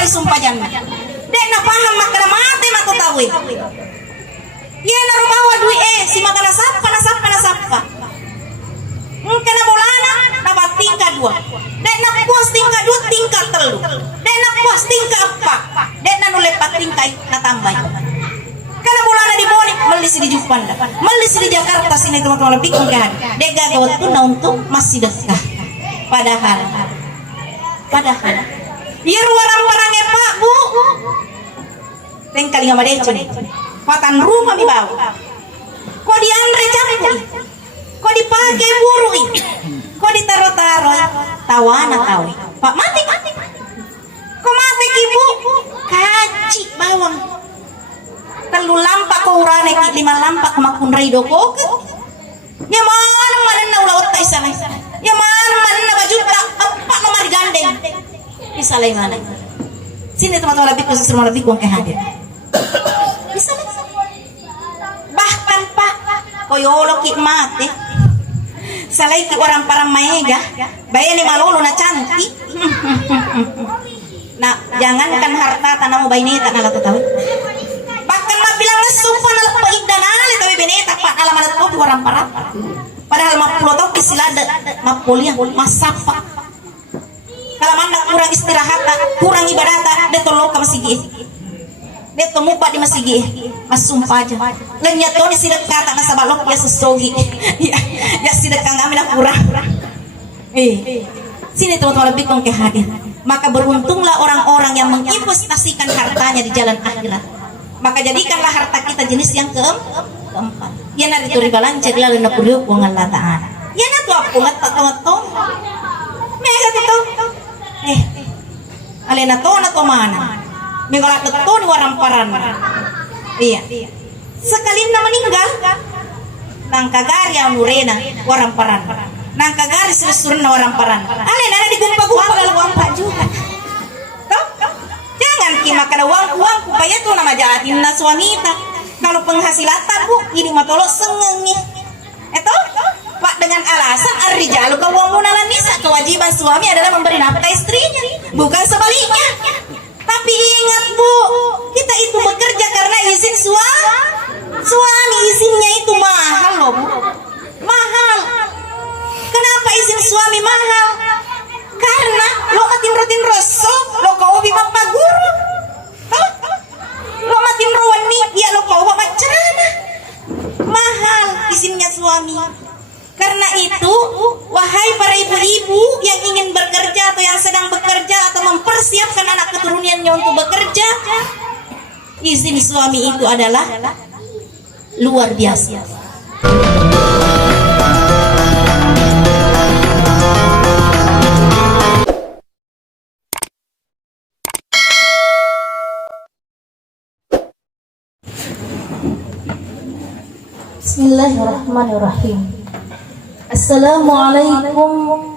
pal sumpah jangan. Dek na paham makna mati matu tahu. Ya na rumawa dui si makna sapka. Kana bolana dapat tingkat 2. Dek na puas tingkat 2 tingkat 3. Dek na puas tingkat 4. Dek na nulepat tingkat na tambah. Kana bolana di Boni melis di Jupanda. Melis di Jakarta sini teman-teman lebih kan. Dek gagawat tuh untuk masih dekat. Padahal biar warang-warangnya Pak Bu tengkali ngama deco patan rumah mi bau kok di andre campur kok dipakai buru kok ditaro-taro tawana tawe Pak mati kok mati ibu kaci bawang telu lampak kok urane ki 5 lampak makun reido kok ya mana na ulah otai sana ya mana na baju tak apa nomor gandeng bisa lain mana sini teman-teman lebih khusus rumah lebih kuang hadir bisa bahkan Pak koyolo ki mati salai ki orang para maega bayani malulu na cantik nah jangankan harta tanamu baineta nala tahu bahkan mah bilang sumpah nala paidan ale tapi beneta Pak alaman itu orang para padahal mah pulau tau kisilada mah kuliah masapa kalau mana kurang istirahat kurang ibadat deto loka masigi deto mupa di masigi mas sumpah aja lenya toni sidak kata na sabalok ya sesogi ya sidak kang kami kurang sini teman-teman lebih kong hadir maka beruntunglah orang-orang yang menginvestasikan hartanya di jalan akhirat maka jadikanlah harta kita jenis yang keempat ya nari tu riba lancar lalu na puriuk wangan lataan ya na tu aku ngat mega tu alena to na to mana mingala to ni waramparan iya sekali na meninggal nang kagari ang nurena waramparan nang kagari susun na waramparan alena na digumpa-gumpa galawampa juga jangan kimakan uang kupaya tuh nama jahatin na suamita kalau penghasilan Bu ini matolo sengengi itu Pak dengan alasan ar-rijalu qawwamuna 'alan nisa kewajiban suami adalah memberi nafkah istrinya bukan sebaliknya tapi ingat Bu kita itu bekerja karena izin suami izinnya itu mahal loh Bu mahal kenapa izin suami mahal karena lo matin rutin rosok lo kau bima paguru lo matin rawani ya lo kau macana mahal izinnya suami karena itu wahai para ibu-ibu yang ingin bekerja atau yang sedang bekerja atau mempersiapkan anak keturunannya untuk bekerja izin suami itu adalah luar biasa Bismillahirrahmanirrahim. Assalamualaikum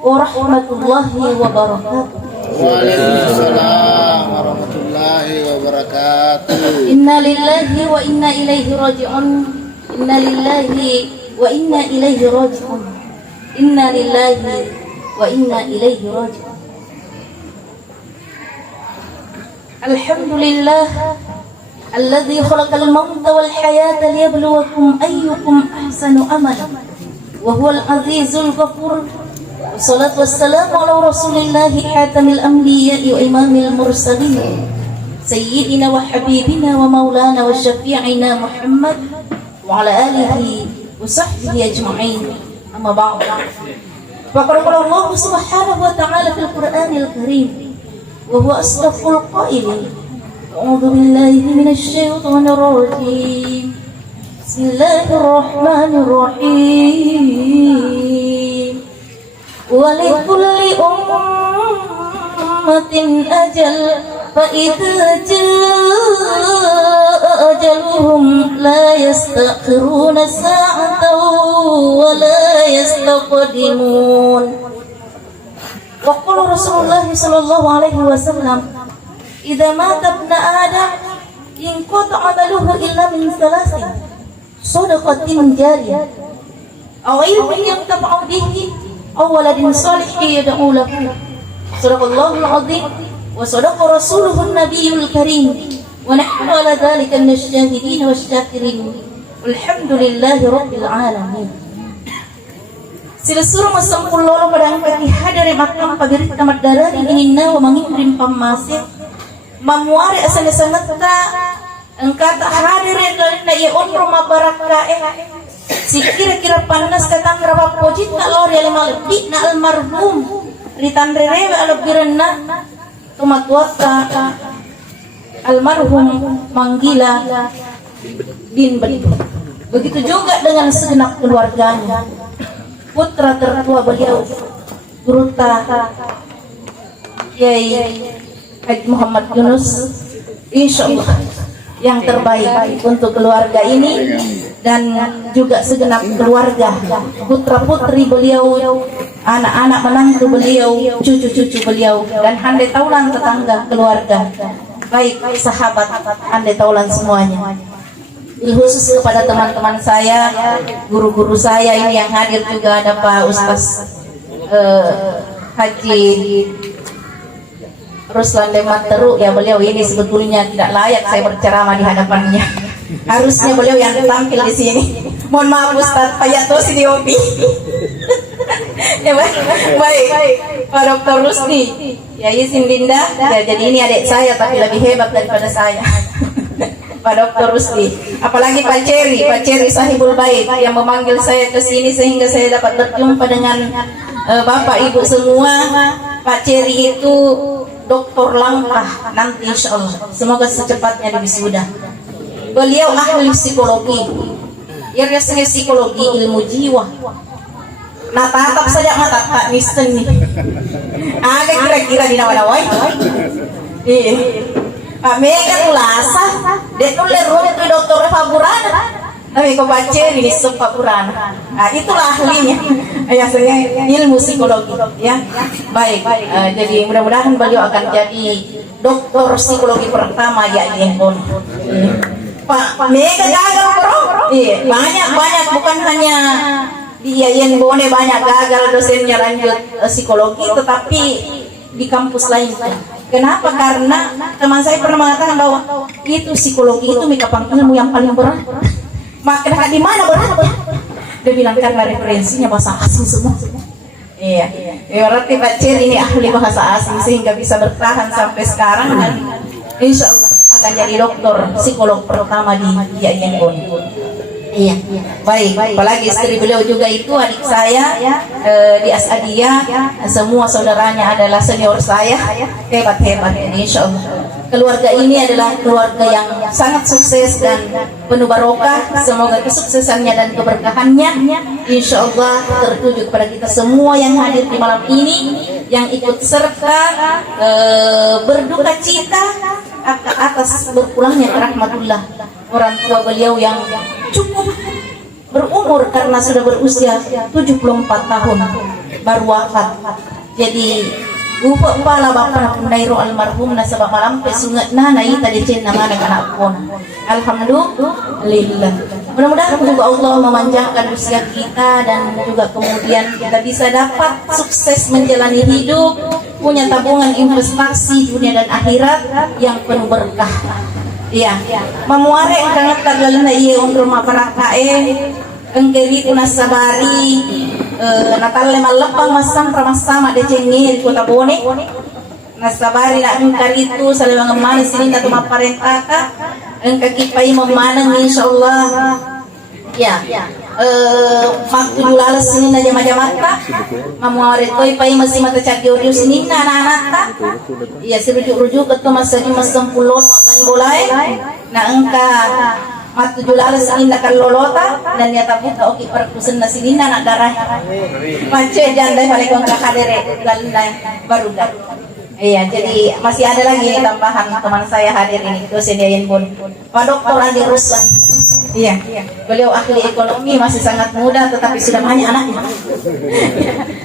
warahmatullahi wabarakatuh. Waalaikumsalam warahmatullahi wabarakatuh. Inna lillahi wa inna ilaihi raji'un. Inna lillahi wa inna ilaihi raji'un. Inna lillahi wa inna ilaihi raji'un. Alhamdulillah alladzi khalaqal mauta wal hayata liyabluwakum ayyukum ahsanu amala. وهو العزيز الغفور والصلاة والسلام على رسول الله حاتم الأنبياء وإمام المرسلين سيدنا وحبيبنا ومولانا وشفيعنا محمد وعلى آله وصحبه أجمعين أما بعد فقد قال الله سبحانه وتعالى في القرآن الكريم وهو أصدق القائلين أعوذ بالله من الشيطان الرجيم بسم الله الرحمن الرحيم ولكل أمة أجل فإذا جاء أجلهم لا يستأخرون ساعة ولا يستقدمون وقال رسول الله صلى الله عليه وسلم إذا مات ابن آدم انقطع عمله إلا من ثلاث صدقة جارية أو علم ينتفع به أو ولد صالح يدعو له صدق الله العظيم wa sadaqa rasuluhun nabiyul karim wa nahnu ala dzalika minasyahidin wasyakirin walhamdulillahi rabbil alamin. Sila suruh masampul lolo padang kaki hadari makam pagirit kamat darari inginna wa mangimrim pammasih mamuari asal sangat ka engkata hadirin na ion rumah baraka si kira-kira panas katang rabak pojit na lori alimalik na almarhum ritan rerewe alabgiranna tumatuat ka almarhum manggila bin betul. Begitu juga dengan segenap keluarganya, putra tertua beliau Guruta Kiai Haji Muhammad Yunus, insya Allah yang terbaik untuk keluarga ini dan juga segenap keluarga, putra putri beliau, anak-anak menantu beliau, cucu-cucu beliau, dan handai taulan tetangga keluarga, baik sahabat handai taulan semuanya. Khusus kepada teman-teman saya, guru-guru saya ini yang hadir juga ada Pak Ustaz Haji Ruslan Lemat Teruk, ya beliau ini sebetulnya tidak layak saya berceramah di hadapannya. Harusnya beliau yang tampil di sini. Mohon maaf Ustaz, Pak Tosi di Obi. Ya baik. Pak Dr. Rusdi, ya Izin Dinda, ya jadi ini adik saya tapi lebih hebat daripada saya. Pak Dr. Rusdi, apalagi Pak Ceri Sahibul Bait yang memanggil saya ke sini sehingga saya dapat berjumpa dengan Bapak Ibu semua. Pak Ceri itu doktor langkah nanti insya Allah, semoga secepatnya diwisuda. Beliau ahli psikologi, ya rasanya psikologi ilmu jiwa. Nah tatap saja mata Pak Nisten nih, agak kira-kira di nama-nama. Iya, Pak Mega tulasa, dia tulis rumah itu dokter Faburana. Tapi kau baca ini Faburana. Nah itulah ahlinya. Ya saya ilmu psikologi, ya. Baik. Jadi mudah-mudahan beliau akan jadi dokter psikologi pertama ya Yenbon. Pak Mega gagal bro. Iya, banyak bukan hanya di Yenbon banyak gagal dosennya lanjut psikologi, tetapi di kampus lain. Kenapa? Karena teman saya pernah mengatakan bahwa itu psikologi itu mikapang ilmu yang paling berat. Maka di mana beratnya? Dia bilang karena referensinya bahasa asing semua. Iya. Berarti Pak Cir ini ahli bahasa asing sehingga bisa bertahan sampai sekarang dan insya Allah akan jadi dokter psikolog pertama di Yenbon. Iya. Baik. Apalagi istri beliau juga itu adik saya di Asadia. Semua saudaranya adalah senior saya. Hebat insya Allah. Keluarga ini adalah keluarga yang sangat sukses dan penuh barokah. Semoga kesuksesannya dan keberkahannya insya Allah tertuju kepada kita semua yang hadir di malam ini, yang ikut serta berduka cita atas berpulangnya ke rahmatullah orang tua beliau yang cukup berumur karena sudah berusia 74 tahun baru wafat. Jadi upa pala bapak pendairo almarhum nasabah malam pesungat na nai tadi cen nama anak pun. Alhamdulillah. Mudah-mudahan juga Allah memanjangkan usia kita dan juga kemudian kita bisa dapat sukses menjalani hidup, punya tabungan investasi dunia dan akhirat yang penuh berkah. Iya. Mamuare kangat tagalna ieu untuk maparakae engkeri tunasabari natalle malepang masam pramasama de cengir kota bone nasabari na engkari itu salewang manis sini na tumaparentaka engkakipai memanang insyaallah ya maktu lalas sini na jama-jamata mamuare toy pai masih mata cagio sini na anak-anak iya sirujuk-rujuk ketu masagi masampulon ban bolai na engka matu julalas ini nakal lolota dan nyata buka oki perkusen na sini na darah mace jandai balik kong kakadere lalina baru dah. Iya, jadi masih ada lagi tambahan teman saya hadir ini dosen Yenbon, Pak Dr. Andi Ruslan. Iya, beliau ahli ekonomi, masih sangat muda tetapi sudah banyak anaknya.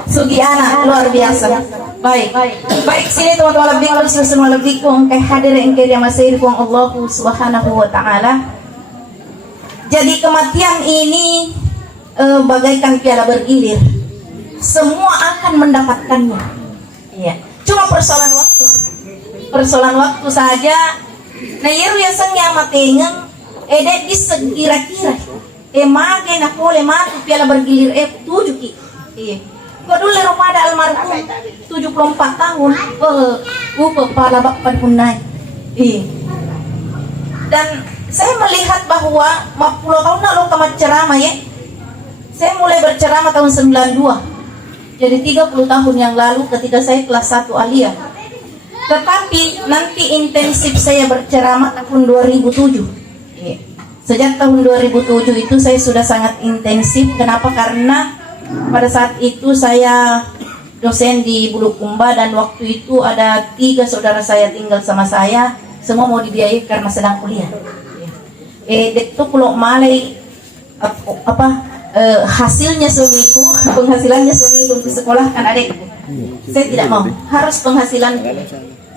Sugi anak luar biasa. Baik sini teman-teman lebih kalau semua lebih kong kayak hadir engkau yang masih kong Allah Subhanahu wa taala. Jadi kematian ini bagaikan piala bergilir. Semua akan mendapatkannya. Iya. Cuma persoalan waktu. persoalan waktu saja. Nah yeru ya sang yang matengeng edek di sekira-kira mage na pole matu piala bergilir 7 ki. Iya. Kok dulu pada almarhum 74 tahun pala bapak pun naik. Iya. Dan saya melihat bahwa 50 tahun lalu kamat ceramah ya. Saya mulai berceramah tahun 92. Jadi 30 tahun yang lalu ketika saya kelas 1 aliyah. Tetapi nanti intensif saya berceramah tahun 2007. Sejak tahun 2007 itu saya sudah sangat intensif. Kenapa? Karena pada saat itu saya dosen di Bulukumba dan waktu itu ada 3 saudara saya tinggal sama saya. Semua mau dibiayai karena sedang kuliah. Itu kalau malai hasilnya suamiku, penghasilannya suamiku untuk sekolahkan adikku. Saya tidak mau, harus penghasilan.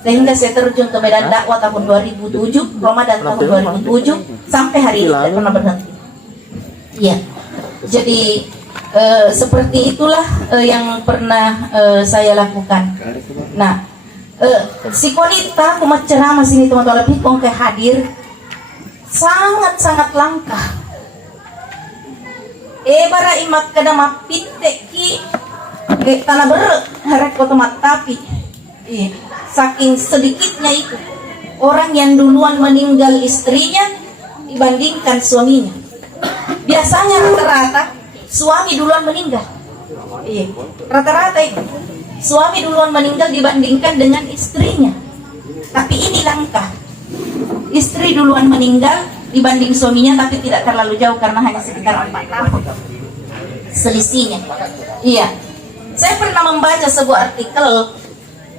Sehingga saya terjun ke medan dakwah tahun 2007, Ramadan tahun 2007 sampai hari ini tidak pernah berhenti. Iya. Jadi seperti itulah yang pernah saya lakukan. Nah, si Konita kumat ceramah sini teman-teman lebih kayak hadir sangat-sangat langka. Bara imak kada mapitte ki tanah ber harap otomat tapi saking sedikitnya itu orang yang duluan meninggal istrinya dibandingkan suaminya. Biasanya rata-rata suami duluan meninggal. Rata-rata itu suami duluan meninggal dibandingkan dengan istrinya. Tapi ini langka. Istri duluan meninggal dibanding suaminya, tapi tidak terlalu jauh karena hanya sekitar 4 tahun selisihnya. Iya. Saya pernah membaca sebuah artikel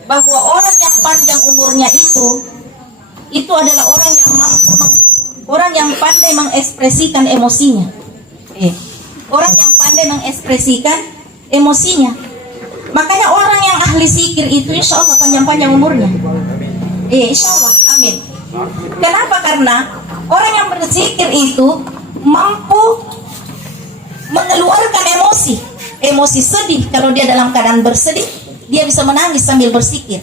bahwa orang yang panjang umurnya itu adalah orang yang pandai mengekspresikan emosinya. Orang yang pandai mengekspresikan emosinya. Makanya orang yang ahli zikir itu insya Allah panjang-panjang umurnya. Insya Allah, amin. Kenapa? Karena orang yang berzikir itu mampu mengeluarkan emosi sedih. Kalau dia dalam keadaan bersedih, dia bisa menangis sambil berzikir.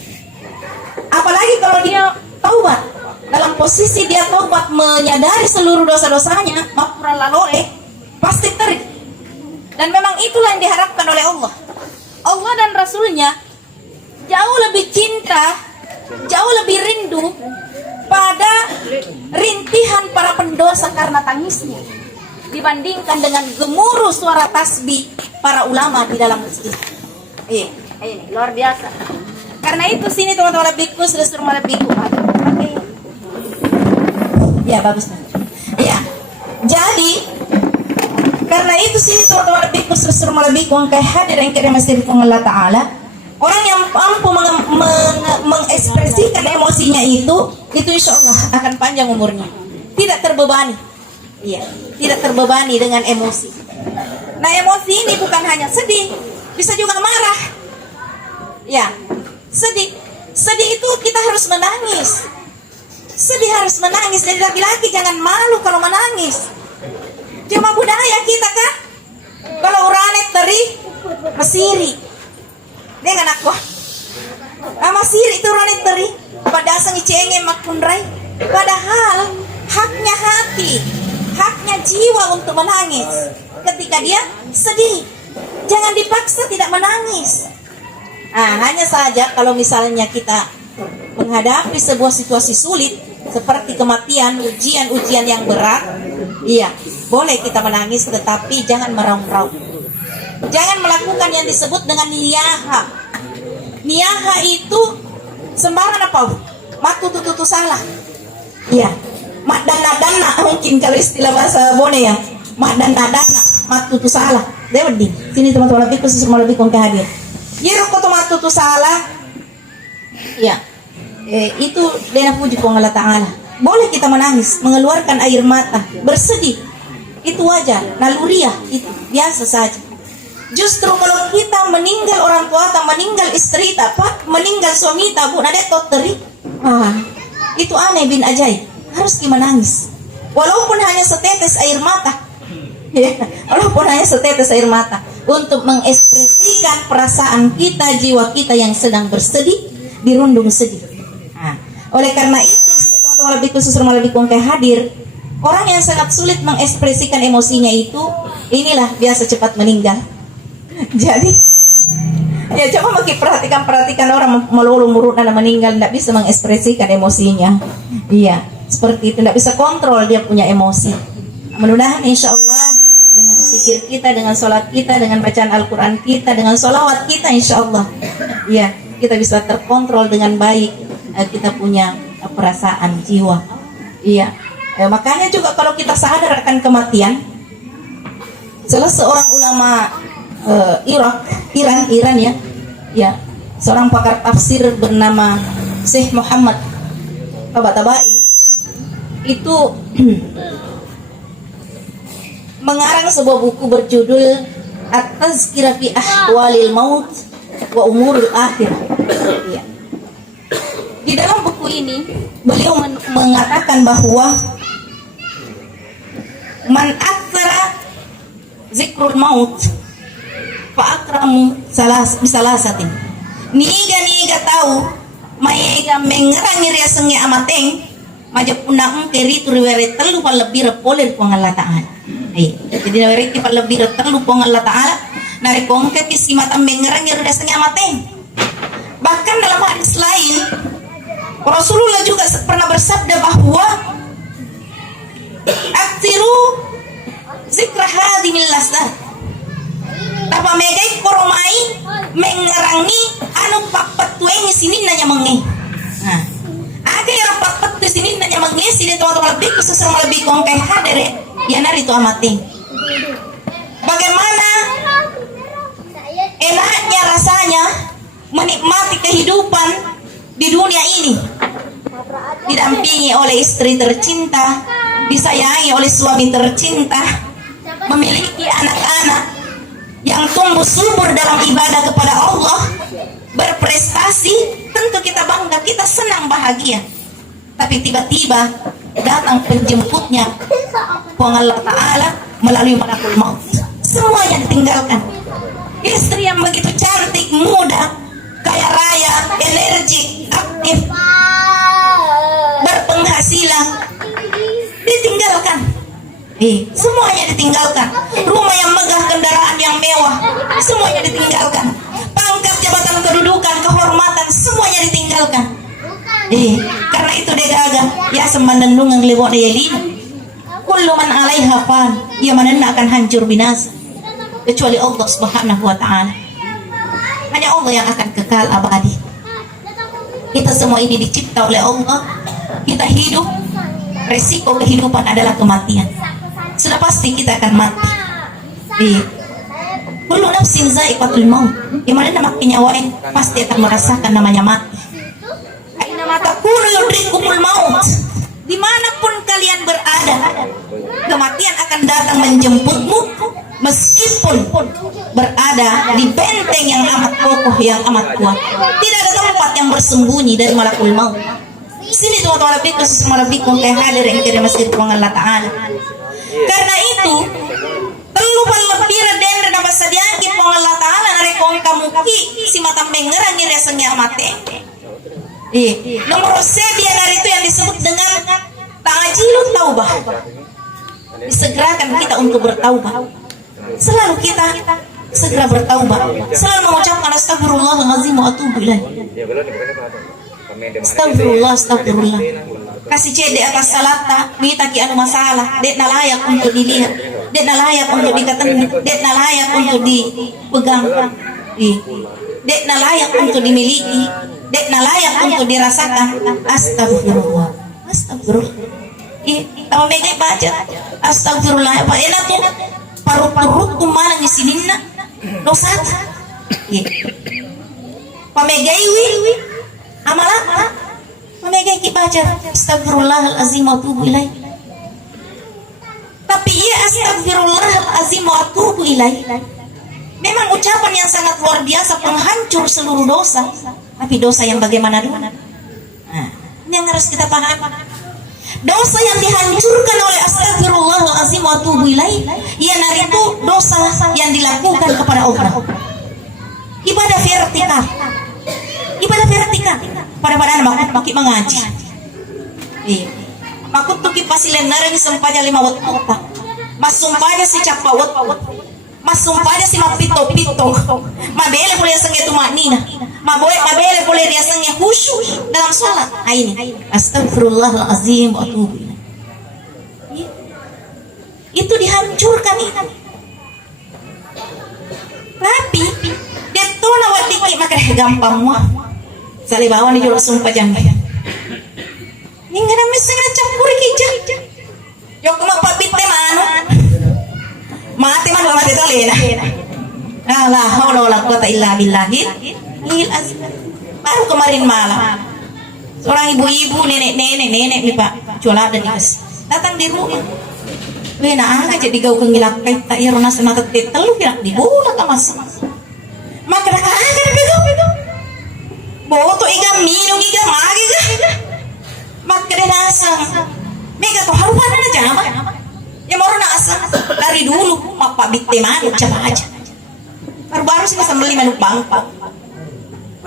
Apalagi kalau dia taubat, dalam posisi dia taubat menyadari seluruh dosa-dosanya, maghfurah lalore, pasti terik. Dan memang itulah yang diharapkan oleh Allah. Allah dan Rasulnya jauh lebih cinta, jauh lebih rindu pada rintihan para pendosa karena tangisnya dibandingkan dengan gemuruh suara tasbih para ulama di dalam masjid. Ini luar biasa. Karena itu sini teman-teman lebihku, saudara lebihku. Ya bagus. Ya. Jadi karena itu sini teman-teman lebihku, saudara lebihku angkai hadir yang kira masjid Allah Taala. Orang yang mampu mengekspresikan emosinya itu insya Allah akan panjang umurnya. Tidak terbebani. Iya, tidak terbebani dengan emosi. Nah, emosi ini bukan hanya sedih, bisa juga marah. Ya, sedih. Sedih itu kita harus menangis. Sedih harus menangis. Jadi laki-laki jangan malu kalau menangis. Cuma budaya kita kan. Kalau uranet teri, masiri. Dia kan aku. Masiri itu uranet teri. Padasang icenge makunrai. Padahal haknya hati, haknya jiwa untuk menangis. Ketika dia sedih, jangan dipaksa tidak menangis. Hanya saja kalau misalnya kita menghadapi sebuah situasi sulit seperti kematian, ujian-ujian yang berat, iya, boleh kita menangis, tetapi jangan meraung-raung. Jangan melakukan yang disebut dengan niyaha. Niyaha itu sembarangan apa? Matu tutu salah. Iya. Mak dana mungkin kalau istilah bahasa Bone ya. Mak dana matu tutu salah. Dewedi. Sini teman-teman lebih khusus mau lebih kong hadir. Yero ko matu tutu salah. Ya. Itu dena puji kong Allah Taala. Boleh kita menangis, mengeluarkan air mata, bersedih. Itu wajar, naluriah, itu biasa saja. Justru kalau kita meninggal orang tua atau meninggal istri tak, meninggal suami tak, bu nade toteri, itu aneh bin ajaib. Harus kita menangis, walaupun hanya setetes air mata, walaupun hanya setetes air mata, untuk mengekspresikan perasaan kita, jiwa kita yang sedang bersedih, dirundung sedih. Oleh karena itu, teman-teman lebih khusus lebih kayak hadir, orang yang sangat sulit mengekspresikan emosinya itu, inilah biasa cepat meninggal. Jadi, ya coba makin perhatikan orang melulu murut dan meninggal, tidak bisa mengekspresikan emosinya. Iya, seperti itu, tidak bisa kontrol dia punya emosi. Mudah-mudahan insya Allah dengan zikir kita, dengan sholat kita, dengan bacaan Al-Quran kita, dengan sholawat kita, insya Allah, ya kita bisa terkontrol dengan baik. Kita punya perasaan jiwa. Iya. Makanya juga kalau kita sadar akan kematian, salah seorang ulama Iran ya, ya, seorang pakar tafsir bernama Syekh Muhammad Tabatabai itu mengarang sebuah buku berjudul At-Tazkirah fi Ahwalil Maut wa Umuril Akhir. Ya. Di dalam buku ini beliau mengatakan bahwa man aktsara zikrul maut fa akramu salasatin. Niga tahu maiga mengerangi riasengi amateng majak unang keri turwere telu lebih repoler ko Allah Taala. Jadi nawere ki lebih telu ko Allah Taala nare kongke kisimat mengerangi riasengi amateng. Bahkan dalam hadis lain Rasulullah juga pernah bersabda bahwa aktiru zikra hadimil lasat. Tapa megai koromai mengerangi anu papat tuengi sini nanya mengi. Nah, ada yang papat tu sini nanya mengi sini teman-teman lebih khusus lebih kongkai hadere ya nari tu amating. Bagaimana enaknya rasanya menikmati kehidupan di dunia ini, didampingi oleh istri tercinta, disayangi oleh suami tercinta, memiliki anak-anak yang tumbuh subur dalam ibadah kepada Allah, berprestasi, tentu kita bangga, kita senang, bahagia. Tapi tiba-tiba datang penjemputnya Allah Ta'ala melalui malakul maut, semuanya ditinggalkan. Istri yang begitu cantik, muda, kaya raya, energik, aktif, berpenghasilan, ditinggalkan. Semuanya ditinggalkan. Rumah yang megah, kendaraan yang mewah, semuanya ditinggalkan. Pangkat, jabatan, kedudukan, kehormatan, semuanya ditinggalkan. Karena itu dia gagah ya semandendung yang lewat dia lini. Kullu man alaiha fan, ia mana akan hancur binasa kecuali Allah Subhanahu wa Ta'ala. Hanya Allah yang akan kekal abadi. Kita semua ini dicipta oleh Allah. Kita hidup, resiko kehidupan adalah kematian. Sudah pasti kita akan mati. Kullu nafsin za'iqatul maut. Yang mana nama kenyawain pasti akan merasakan namanya mati. Aina mata kullu yudrikumul maut. Dimanapun kalian berada, kematian akan datang menjemputmu, meskipun berada di benteng yang amat kokoh, yang amat kuat. Tidak ada tempat yang bersembunyi dari malakul maut. Sini teman-teman lebih khusus lebih kayak hadir yang kira masjid Allah Ta'ala. Karena itu perlu lebih dan dapat sadiaki Allah Ta'ala narekong kamu ki si mata mengerangi rasanya mate. Nomor sedia dari itu yang disebut dengan ta'jilut taubah. Disegerakan kita untuk bertaubah. Selalu kita segera bertaubah, selalu mengucapkan astagfirullahaladzim wa atubu ilaih. Astagfirullah. Kasih cek di atas salata, minta ki anu masalah, dek na layak untuk dilihat, dek na layak untuk diketemu, dek na layak untuk dipegang, dek na layak untuk dimiliki, dek na layak untuk dirasakan. Astagfirullah. Tahu megai baca astagfirullah. Apa enak tuh paru-paru kumana di sini nak dosa. Pamegai wi amalan pamegai ki baca astagfirullahalazim wa atubu ilaih. Tapi ia astagfirullahalazim wa atubu ilaih memang ucapan yang sangat luar biasa, penghancur seluruh dosa. Tapi dosa yang bagaimana dulu? Nah, ini yang harus kita pahami. Dosa yang dihancurkan oleh astagfirullahalazim wa atubu ilaih, ialah itu dosa yang dilakukan kepada Allah. Ibadah vertikal. pada makut mengaji. Makut tuh kipasilen narang sumpahnya 5 wat kota. Mas sumpahnya si capawat. Mas sumpahnya si mapito-pito. Mabele boleh sangnya tumanina. Mabele boleh dia sangnya khusyuk dalam salat. Ini. Astagfirullahalazim wa atubu ilaih. Itu dihancurkan itu. Tapi deto na wadi ki makah gampang mo. Salibawan ni jolo sumpah jangan. Ninga na mesena campur ki jang. Yo kuma papit te mano. Mati man mati to lena. La haula wala quwata illa billahi. Baru kemarin malam. Seorang ibu-ibu, nenek nih Pak, jualan dan ikas. Datang di rumah. Wena aja jadi gau kengilak kait tak irona sama tetet telu kira di bola kamas. Maka dah aja begitu. Bawa tu iga minum iga magi ga. Maka dah nasang. Mega tu haruan ada jama. Ya mau nasang dari dulu mapa bitte manuk coba aja. Baru sih masa beli manuk bangko.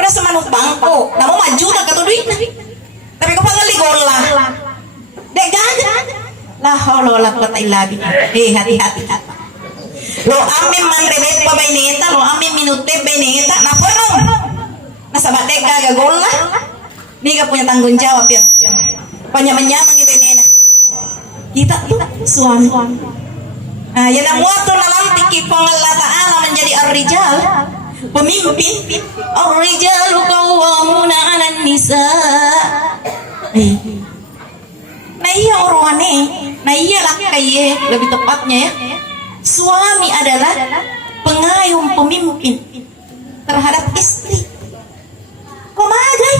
Merasa manuk bangko, namu maju tak kata duit. Tapi kau panggil gola. Dek jangan. La haula wala quwata illa billah. Hati-hati. Lo amin man rebet pa baineta, lo amin minute baineta, na pono. Nasa bateka gagola. Ni ka punya tanggung jawab ya. Panyamanyamang ibenena. Kita tuh suami. Nah, ya namuatu nalantik ipang Allah Ta'ala menjadi ar-rijal, pemimpin. Ar-rijalu qawwamuna 'alan nisa. Nah iya orangnya, nah iya laki lebih tepatnya ya. Suami adalah pengayom pemimpin terhadap istri. Komagai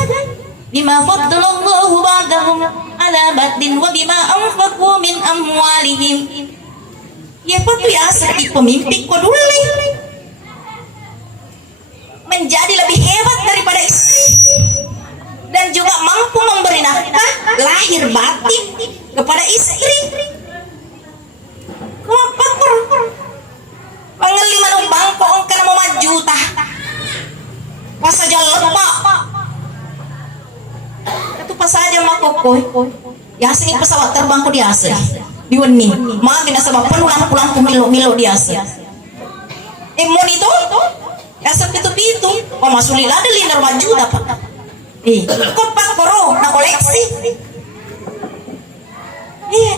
bima faddalallahu ba'dahum ala ba'din wa bima anfaqu min amwalihim. Ya patu ya seperti pemimpin kau dulu menjadi lebih hebat daripada istri. Dan juga mampu memberi nafkah lahir batin kepada istri. Kenapa panggil manuk bangko angka mau maju tah pas saja lepak itu pas saja makokoy ya asing pesawat terbang ko di asa di weni mga ginasabak pulang milo di asa mon itu ya sepitu-pitu pamasulila ada linar maju dapat kopak koro na koleksi. Iya.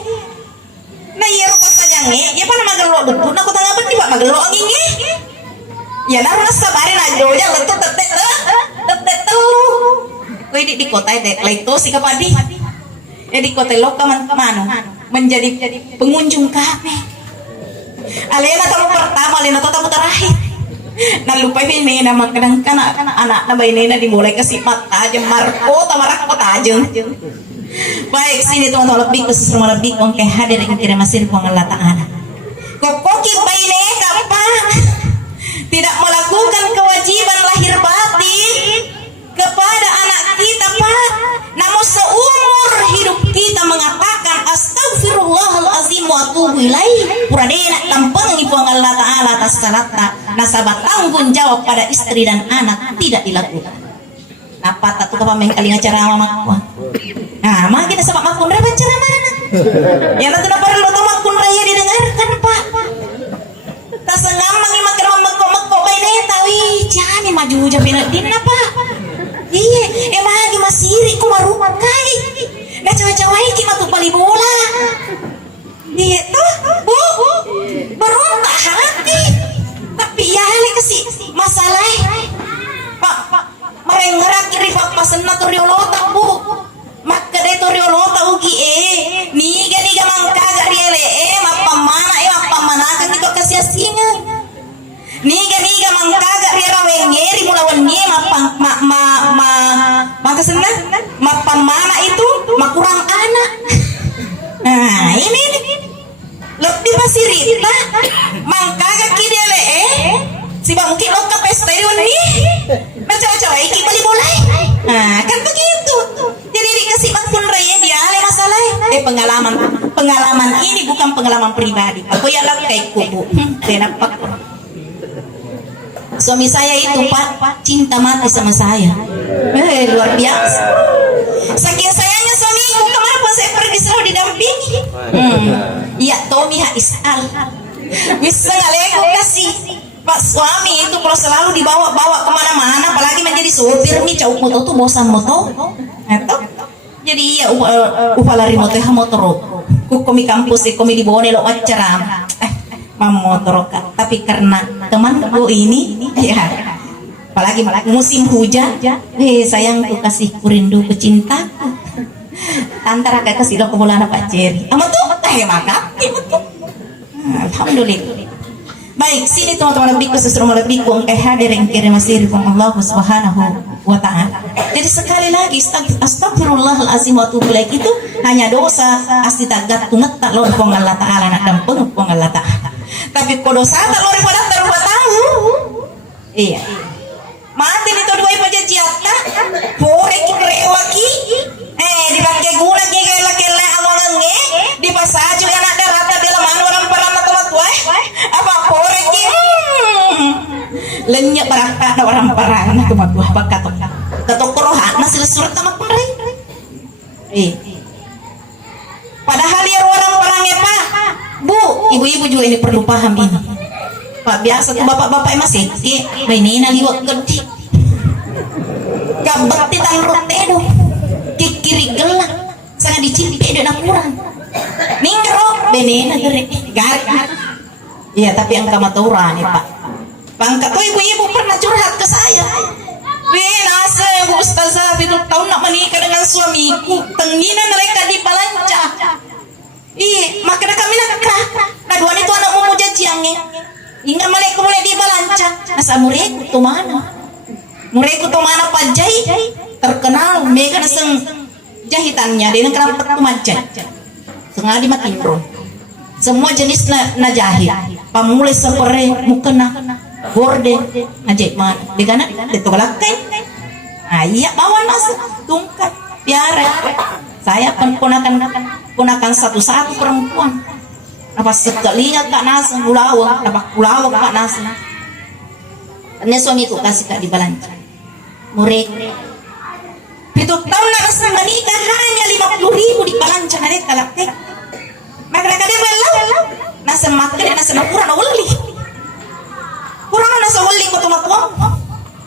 Na iya ro pasajang ya pa na magalo betul na ko tangaban di ba magalo ang ingi. Ya na ro sabarin na do ya leto tetet telu. Ko di kota de laito si kapadi. Di kota loka man menjadi pengunjung kafe. Alena tamu pertama, alena tamu terakhir. Nalupay may na magkadangkan anak na bayi na dimulai kasi mata aja marko tamarak mata aja. Baik sini teman-teman lebih khusus rumah lebih kong kay hadir yang kira masih kuang Allah Ta'ala. Kokoki bayi kapan tidak melakukan kewajiban lahir batin kepada anak kita Pak. Namun seumur hidup kita mengatakan astagfirullahalazim wa atubu ilaih. Puradena tampang ipuang Allah Ta'ala atas salata nasabah tanggung jawab pada istri dan anak tidak dilakukan. Apa tak tuh pamain kali acara mama. Nah, makin sama makun raya cara mana? Yang nanti dapat perlu tahu makun raya didengarkan Pak. Tak sengaman ni makin mako bayi tawi jangan maju jabina din Pak. Iya, emang lagi masiri ku marumah kai. Nah cawe-cawe iki matu bali bola. Iya tuh, bu, berontak hati. Tapi ya hal kasi masalah. Pak, merengerak rifat pasenna tu riolota bu. Maka de tu riolota ugi niga mangkaga riele mapamana kan diko kasiasinya. Niga mangkaga riera wengeri mulawan ni makasenna mapamana itu makurang anak. Nah ini lebih masirita mangkaga kidele si bangki lo ke pesta ini macam-macam iki bali boleh. Nah kan begitu. Jadi dikasih makun raya dia ale masalah. Pengalaman ini bukan pengalaman pribadi. Aku ya lah kayak kubu. Tenapak. Suami saya itu Pak cinta mati sama saya. Luar biasa. Saking sayangnya suamiku, kemana pun saya pergi selalu didampingi. Iya, Tommy Isal. Bisa ngalego kasih. Pak suami itu kalau selalu dibawa-bawa kemana-mana, apalagi menjadi sopir nih, cowok motor tuh bosan motor. Itu. Jadi iya, upalari motor motor. Komi kampus, komi di bawah lo acara. Motor kan. Tapi karena temanku ini, ya. Apalagi musim hujan, sayangku kasih kurindu pecinta. Antara kakak kasih lo kemulan Pak Jerry. Ama tuh, maka. Alhamdulillah. Baik, sini teman-teman lebih khusus rumah lebih ku engkai hadir yang kirim masih Allah Subhanahu wa Ta'ala. Jadi sekali lagi astagfirullahalazim wa atubu ilaih itu hanya dosa asli tagat tunget tak lor pong Allah Ta'ala nak dampeng pong Allah Ta'ala. Tapi ko dosa tak lor pada taruh tahu. Iya. Mati itu dua pajajiata. Pore kirewaki. Dipakai guna kela-kela awangange di pasaju yang ada rata dalam orang parama tua apa pore ki lenyap baraka orang parana tuh tua bakat ketok rohan nasi surat sama pundai padahal ya orang parangnya Pak Bu ibu-ibu juga ini perlu paham ini Pak biasa tuh bapak-bapak masih ini liwat gede gabak titan rotedo kiri gelak sangat dicimpi dan kurang mingro benena gar iya tapi angka maturan ya Pak pangkat tuh ibu-ibu pernah curhat ke saya nasa Bu Ustazah itu tahun nak menikah dengan suamiku tenginan mereka di Balanca makanya kami nak dua itu anak mau jajiangnya hingga mereka mulai di Balanca nasa mureku tuh mana pajai terkenal mereka naseng jahitannya dia kerapat kemajai sengaja dimatindro semua jenis na jahit pamulai sepere mukena borde najait mana digana itu galakai iya bawa nas tungkat piara saya ponakan satu-satu perempuan apa sekali kak nas pulawang kak nas ini suamiku kasih kak di Balanca murid itu tahun nak menikah hanya 50.000 di Balanca mereka lakai maka dia belau nasa makan nasa kurang uli nasa uli kau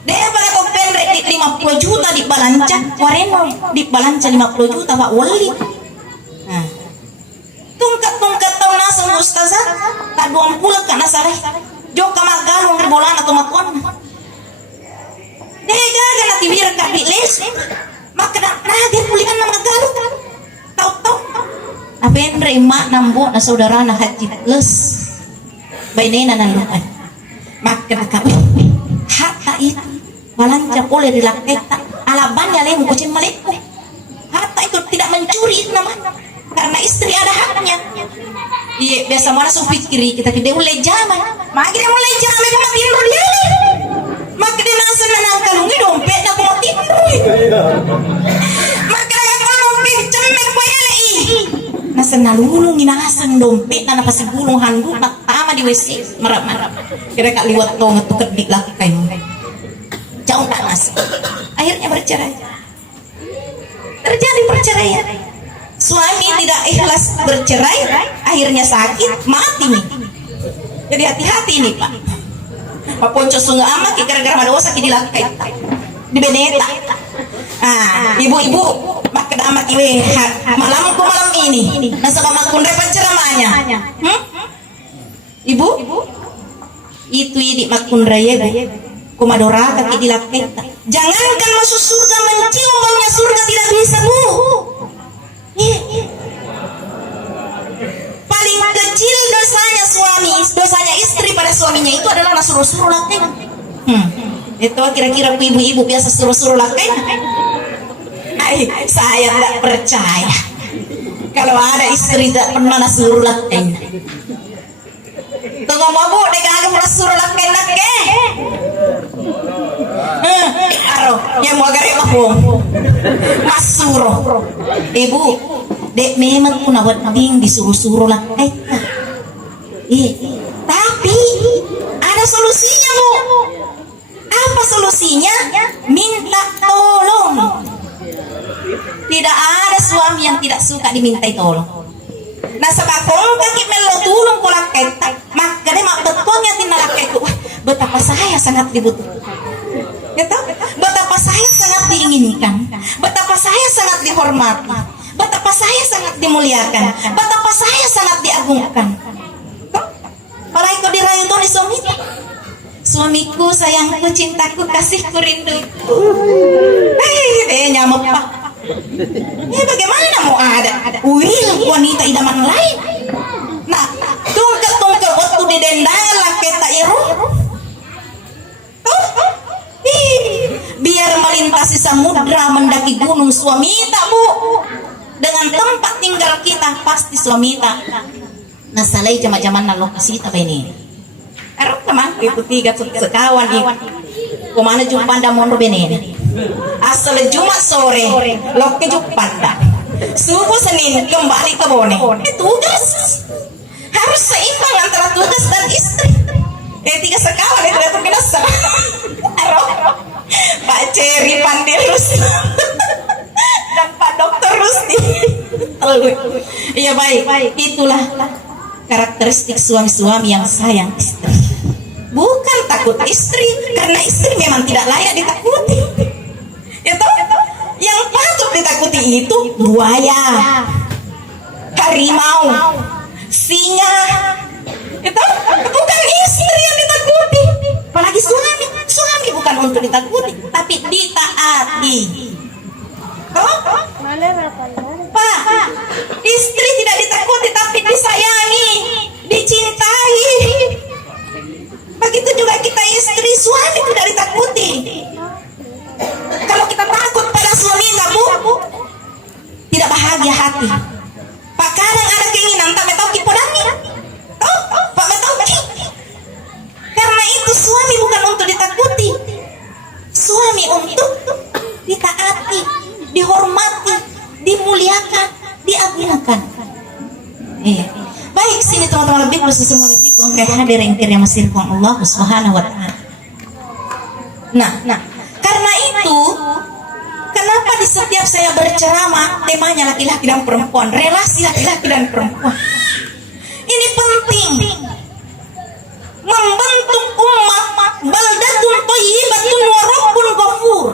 dia pada kau pendek di 50 juta di Balanca wareno di Balanca 50 juta Pak uli tungkat tahun nasa Ustazah tak 20 kan nasa joka magalong ribolan atau matuan dia gagal nanti biar kak biles maka dia pulikan nama galuh tahu apa yang nerima nambu na saudara na haji plus bainena nandukan maka kami hatta itu Balanca boleh dilaketa alabannya lemu kucing maleku hatta itu tidak mencuri nama karena istri ada haknya iya biasa mana supikiri kita kide mulai zaman maka dia mulai zaman kau tidur dia maka dia nasa nanang kalungi dompet na kau tidur maka dia dompet cemek kau yalai nasa nalulung inasang dompet na napasi bulung handuk nak tama di WC marap-marap kira kak liwat to ngetuket di lakai jauh tak nasa akhirnya bercerai terjadi perceraian suami tidak ikhlas bercerai akhirnya sakit mati nih jadi hati-hati nih Pak Ponco sunga amat gara-gara madosa ki dilakai di beneta ibu-ibu makan amat iwe malam ini nasa kamakun repan ceramahnya ibu itu di makun raya kumadora kaki dilakai jangankan masuk surga mencium baunya surga tidak bisa Bu paling kecil dosanya istri pada suaminya itu adalah suruh-suruh lakai itu kira-kira ibu-ibu biasa suruh-suruh lakai saya tidak percaya kalau ada istri tidak pernah suruh lakai tunggu mau Bu dek agak suruh lakai yang mau agak mah masuruh ibu dek memang pun awat ding disuruh-suruh lah tapi ada solusinya Bu solusinya? Minta tolong. Tidak ada suami yang tidak suka dimintai tolong. Nah sebabnya kaki melo tulung kulak kentak, makanya mak betulnya tindak itu. Betapa saya sangat dibutuhkan. Gitu? Betapa saya sangat diinginkan, betapa saya sangat dihormati, betapa saya sangat dimuliakan, betapa saya sangat diagungkan. Apalagi kau dirayu tuh di suamiku, sayangku, cintaku, kasihku, rinduku. Nyamuk pak. Bagaimana mau ada? Wanita idaman lain. Nah, tungkel waktu didendangan lah kita iru. Biar melintasi samudra mendaki gunung suami tak bu. Dengan tempat tinggal kita pasti suami tak. Nah salai zaman lokasi tak ini. Erok teman itu 3 sekawan itu. Kemana jumpa anda mau bene? Asal Jumat sore loke jumpa anda. Subuh Senin kembali ke Bone. Tugas harus seimbang antara tugas dan istri. 3 sekawan itu datang ke dasar. Pak Ceri Pandirus dan Pak Dokter Rusdi. Iya baik, itulah karakteristik suami-suami yang sayang istri. Bukan takut istri, karena istri memang tidak layak ditakuti. Itu yang patut ditakuti itu buaya, harimau, singa. Itu bukan istri yang ditakuti, apalagi suami. Suami bukan untuk ditakuti, tapi ditaati. Pak, istri tidak ditakuti tapi disayangi, dicintai. Begitu juga kita istri, suami tidak ditakuti. Kalau kita takut pada suami bu, tidak bahagia hati. Pak kadang ada keinginan tak tahu kipodangi. Pak tahu karena itu suami bukan untuk ditakuti, suami untuk ditaati, dihormati, dimuliakan, diagungkan. Baik sini teman-teman lebih khusus semua lebih karena hadir yang masih Allah Subhanahu Wa Taala. Nah, karena itu kenapa di setiap saya berceramah temanya laki-laki dan perempuan, relasi laki-laki dan perempuan. Ini penting. Membentuk umat baldatun thayyibatun wa rabbun ghafur.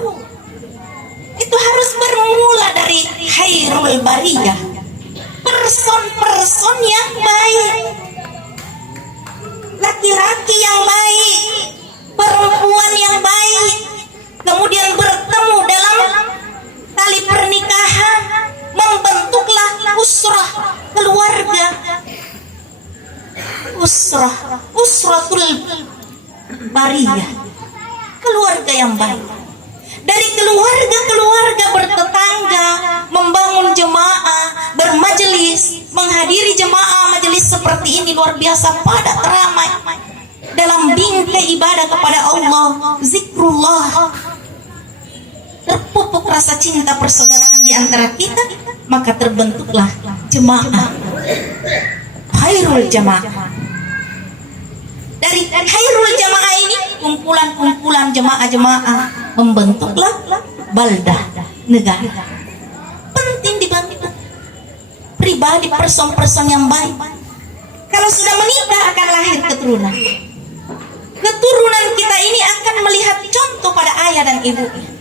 Itu harus bermula dari khairul bariyah, person-person yang baik, laki-laki yang baik, perempuan yang baik, kemudian bertemu dalam tali pernikahan, membentuklah usrah, keluarga. Usratul bariyah, keluarga yang baik. Dari keluarga bertetangga, membangun jemaah, bermajelis, menghadiri jemaah majelis seperti ini luar biasa padat ramai dalam bingkai ibadah kepada Allah, zikrullah, terpupuk rasa cinta persaudaraan di antara kita, maka terbentuklah jemaah, khairul jamaah. Dari khairul jamaah ini kumpulan-kumpulan jemaah-jemaah membentuklah baldah, negara. Penting dibantu pribadi, person-person yang baik. Kalau sudah menikah akan lahir keturunan. Keturunan kita ini akan melihat contoh pada ayah dan ibunya.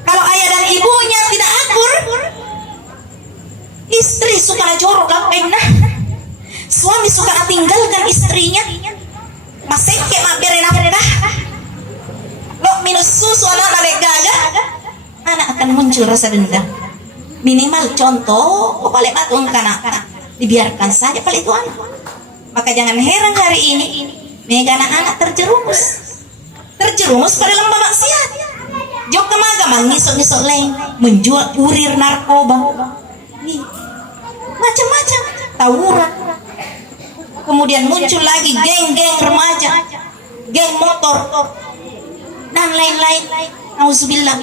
Kalau ayah dan ibunya tidak akur, istri suka jorok lah pernah. Suami suka tinggalkan istrinya. Maseke mak berena lo minus susu anak gagah, anak akan muncul rasa dendam. Minimal contoh, balik patung kanak dibiarkan saja paling itu anak. Maka jangan heran hari ini mega anak terjerumus pada lembah maksiat. Jok kemaga mengisok-isok lain, menjual kurir narkoba, macam-macam, tawuran. Kemudian muncul lagi geng-geng remaja, geng motor, dan lain-lain. Nauzubillah.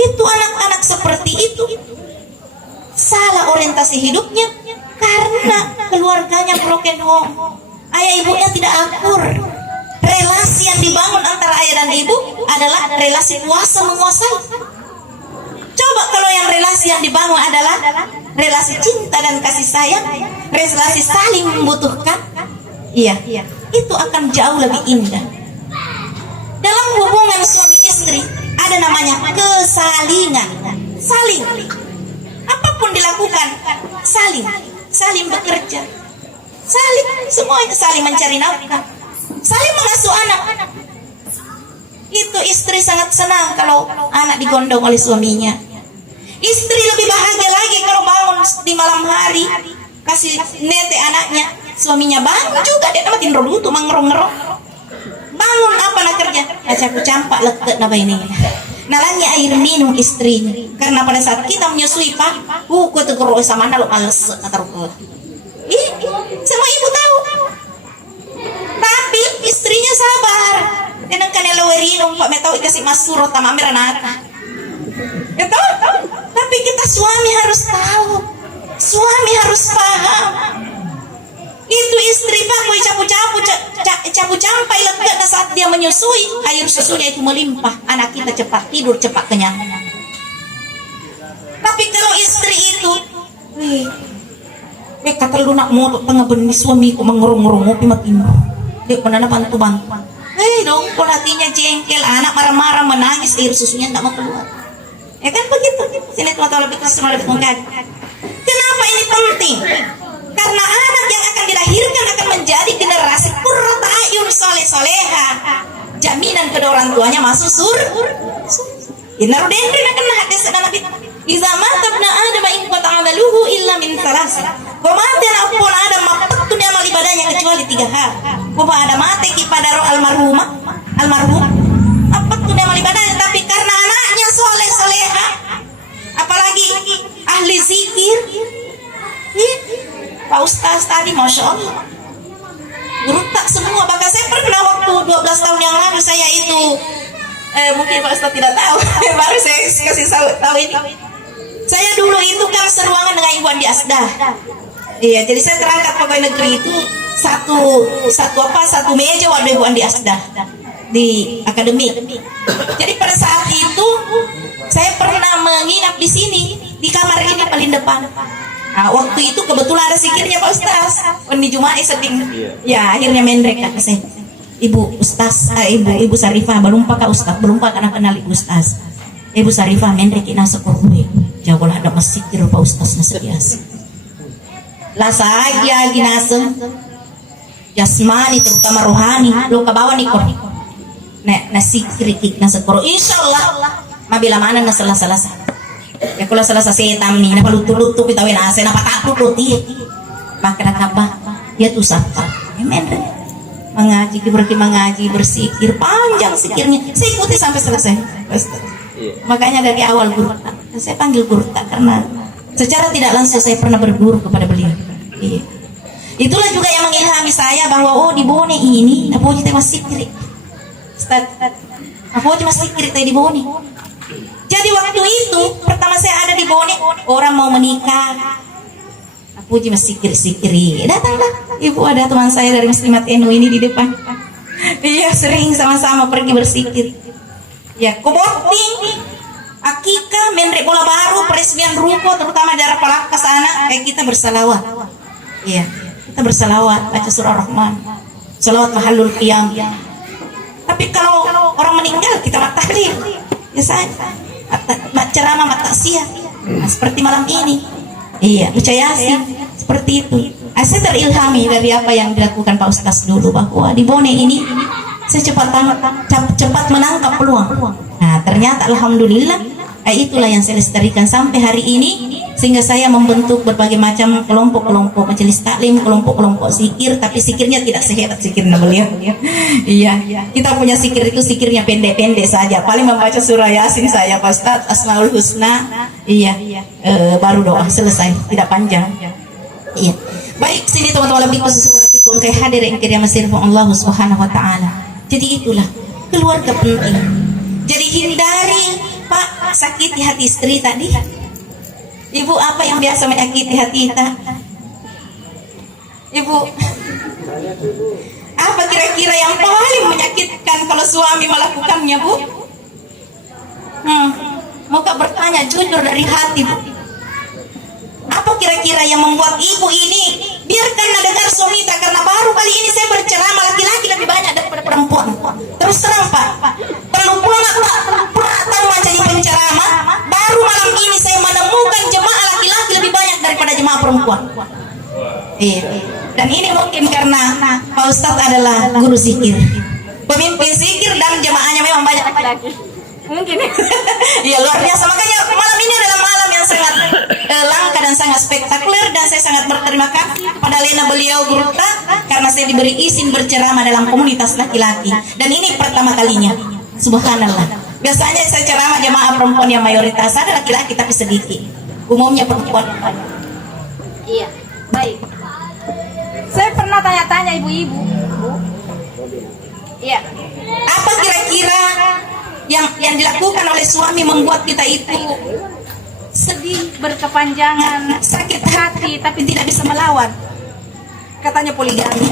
Itu anak-anak seperti itu salah orientasi hidupnya karena keluarganya broken home. Ayah ibunya tidak akur, relasi yang dibangun antara ayah dan ibu adalah relasi kuasa menguasai. Coba kalau yang relasi yang dibangun adalah relasi cinta dan kasih sayang, relasi saling membutuhkan, iya, itu akan jauh lebih indah. Dalam hubungan suami istri ada namanya kesalingan, saling, apapun dilakukan, saling bekerja, saling, semuanya saling mencari nafkah, saling mengasuh anak. Itu istri sangat senang kalau anak digondong oleh suaminya. Istri lebih bahagia lagi kalau bangun di malam hari kasih nete anaknya, suaminya bangun juga dia namatin rodu tuh mengerong-ngerong. Bangun apa nak kerja? Aku campak leket napa ini. Nalanya air minum istrinya. Karena pada saat kita menyusui pak, ku teguroi sama nalo males atau semua ibu tahu. Tapi istrinya sabar. Dan kan elowerinong pak metau ikasih masuro tama meranata. Itu, tapi kita suami harus tahu, suami harus paham. Itu istri pak mau capu campai lega saat dia menyusui, air susunya itu melimpah, anak kita cepat tidur, cepat kenyang. Tapi kalau istri itu, kata lunak mau tengah benih suamiku mengurung-urung ngopi makin, dia pernah bantu-bantu. Dong, kalau hatinya jengkel, anak marah-marah menangis, air susunya tidak mau keluar. Ya kan begitu. Sini teman-teman lebih kesel lebih mengkaji. Kenapa ini penting? Karena anak yang akan dilahirkan akan menjadi generasi qurrata ayun soleh-soleha. Jaminan kedua orang tuanya masuk surga. Inna rudendrin akan hadis dan nabi. Iza matabna Adam in qata amaluhu illa min salas. Kemudian apun Adam mapatun amal ibadahnya kecuali 3 hal. Kuma ada mati kepada roh almarhum. Apatun amal ibadahnya tapi karena anaknya soleh-soleha. Apalagi ahli zikir. Pak Ustaz tadi Masya Allah guru tak semua, bahkan saya pernah waktu 12 tahun yang lalu saya itu mungkin Pak Ustaz tidak tahu baru saya kasih tahu ini, saya dulu itu kan seruangan dengan Ibu Andi Asdah. Iya, jadi saya terangkat pegawai negeri itu satu meja waktu Ibu Andi Asdah di akademik. Jadi pada saat itu saya pernah menginap di sini di kamar ini paling depan. Nah, waktu itu kebetulan ada sikirnya Pak Ustaz. Di Jumat seding. Ya, akhirnya mendrek kata saya. Ibu Ustaz, Ibu Sarifah belum pakai Ustaz, belum pakai kenal Ibu Ustaz. Ibu Sarifah mendrek ina sekolah. Jauhlah ada masikir Pak Ustaz nasibias. Lah saya ginasem jasmani terutama rohani lo ke bawah nih kok. Nek nasi kritik nasi koro insyaallah mabila mana na salah-salah. Ya kalau selesai setam nih, napa lutu-lutu kita wena ase, napa takut luti, maka apa? Dia tuh sapa, mengaji bersikir panjang sikirnya, saya ikuti sampai selesai. Makanya dari awal guru tak, saya panggil guru tak karena secara tidak langsung saya pernah berguru kepada beliau. Itulah juga yang mengilhami saya bahwa di Bone ini, apa aja masih sikir, apa aja masih sikir di Bone. Jadi waktu itu pertama saya ada di Bone, orang mau menikah. Aku cuma sikir-sikiri. Datanglah ibu, ada teman saya dari Muslimat NU ini di depan. Iya, sering sama-sama pergi bersikir. Ya, koboting, akikah, menrek bola baru, peresmian ruko, terutama daerah Palak ke sana, kita bersalawat. Iya, kita bersalawat, baca surah Rahman, salawat mahalul qiyam. Tapi kalau orang meninggal kita tahlil, ya saya. Ceramah mataksiah seperti malam ini, iya baca Yasin seperti itu. Saya terilhami dari apa yang dilakukan Pak Ustaz dulu bahwa di Bone ini saya cepat menangkap peluang. Nah ternyata alhamdulillah itulah yang saya lestarikan sampai hari ini, sehingga saya membentuk berbagai macam kelompok-kelompok majelis taklim, kelompok-kelompok zikir, tapi zikirnya tidak sehebat zikirnya beliau. Iya, kita punya zikir itu zikirnya pendek-pendek saja, paling membaca surah Yasin saya Pak Ustaz, Asmaul Husna, baru doa selesai, tidak panjang. Iya. Baik, sini teman-teman lebih khusus kayak hadir yang kira masih Allah Subhanahu wa taala. Jadi itulah keluarga penting. Jadi hindari Pak sakiti hati istri tadi. Ibu, apa yang biasa menyakiti hati kita? Ibu, Apa kira-kira yang paling menyakitkan kalau suami melakukannya, Bu? Moga bertanya jujur dari hati, Bu. Apa kira-kira yang membuat ibu ini biarkan dengar suami tak, karena baru kali ini saya berceramah, laki-laki lebih banyak daripada perempuan. Terus terang, Pak, terlalu tahu jadi penceramah, baru malam ini saya menemukan jemaah laki-laki lebih banyak daripada jemaah perempuan. Iya. Dan ini mungkin karena Pak Ustadz adalah guru zikir, pemimpin zikir, dan jemaahnya memang banyak laki-laki. Mungkin. Ya luar biasa. Makanya malam ini adalah malam yang sangat langka dan sangat spektakuler, dan saya sangat berterima kasih kepada Lena beliau Gurta karena saya diberi izin berceramah dalam komunitas laki-laki, dan ini pertama kalinya. Subhanallah. Biasanya saya ceramah jemaah perempuan yang mayoritas, ada laki-laki tapi sedikit. Umumnya perempuan. Iya, baik. Saya pernah tanya-tanya ibu-ibu, Bu. Iya. Apa kira-kira yang dilakukan oleh suami membuat kita itu Sedih, berkepanjangan, sakit hati tapi tidak bisa melawan? Katanya poligami.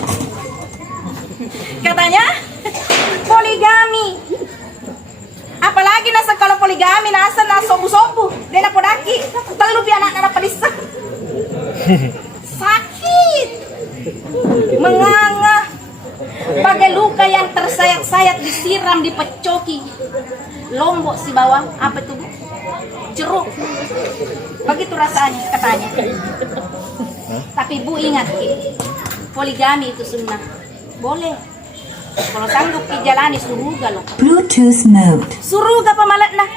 katanya poligami. Apalagi nasa kalau poligami nasa na sobu-sobu, dia na podaki, telu bi anak na padisa. Sakit, menganga, bagai luka yang tersayat-sayat disiram, dipecoki. Lombok si bawah, apa itu? Jeruk. Begitu rasanya katanya. Tapi Bu ingat, poligami itu sunnah. Boleh. Kalau sanggup dijalani suruga loh. Bluetooth mode. Suruga pamalat nah.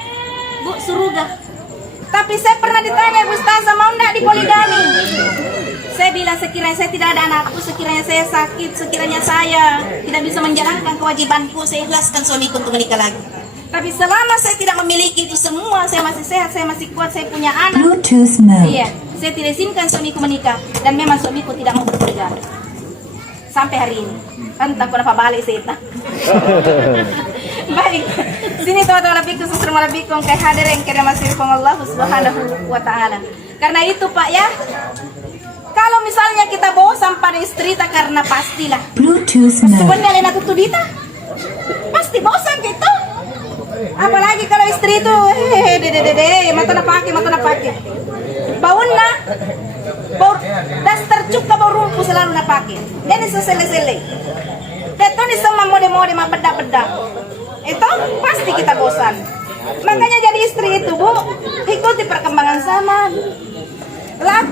Bu, suruga. Tapi saya pernah ditanya, Bu Ustazah, mau enggak dipoligami? Saya bilang sekiranya saya tidak ada anakku, sekiranya saya sakit, sekiranya saya tidak bisa menjalankan kewajibanku, saya ikhlaskan suamiku untuk menikah lagi. Tapi selama saya tidak memiliki itu semua, saya masih sehat, saya masih kuat, saya punya anak. Bluetooth mode. Iya, saya tidak izinkan suamiku menikah, dan memang suamiku tidak mau berpoligami sampai hari ini. Entah kenapa balik saya. Baik, sini teman-teman lebih khusus rumah lebih kong kay hadirin kaya masih Allah Subhanahu wa Ta'ala. Karena itu Pak ya, kalau misalnya kita bosan pada istri tak, karena pastilah Bluetooth mode. sebenarnya lena tutudita pasti bosan gitu. Apalagi kalau istri itu mata na pakai bau na bau daster cuka bau rumpu selalu na pakai. Ini sesele-sele beton ni sama mode-mode ma beda-beda, itu pasti kita bosan. Makanya jadi istri itu Bu, ikuti perkembangan zaman,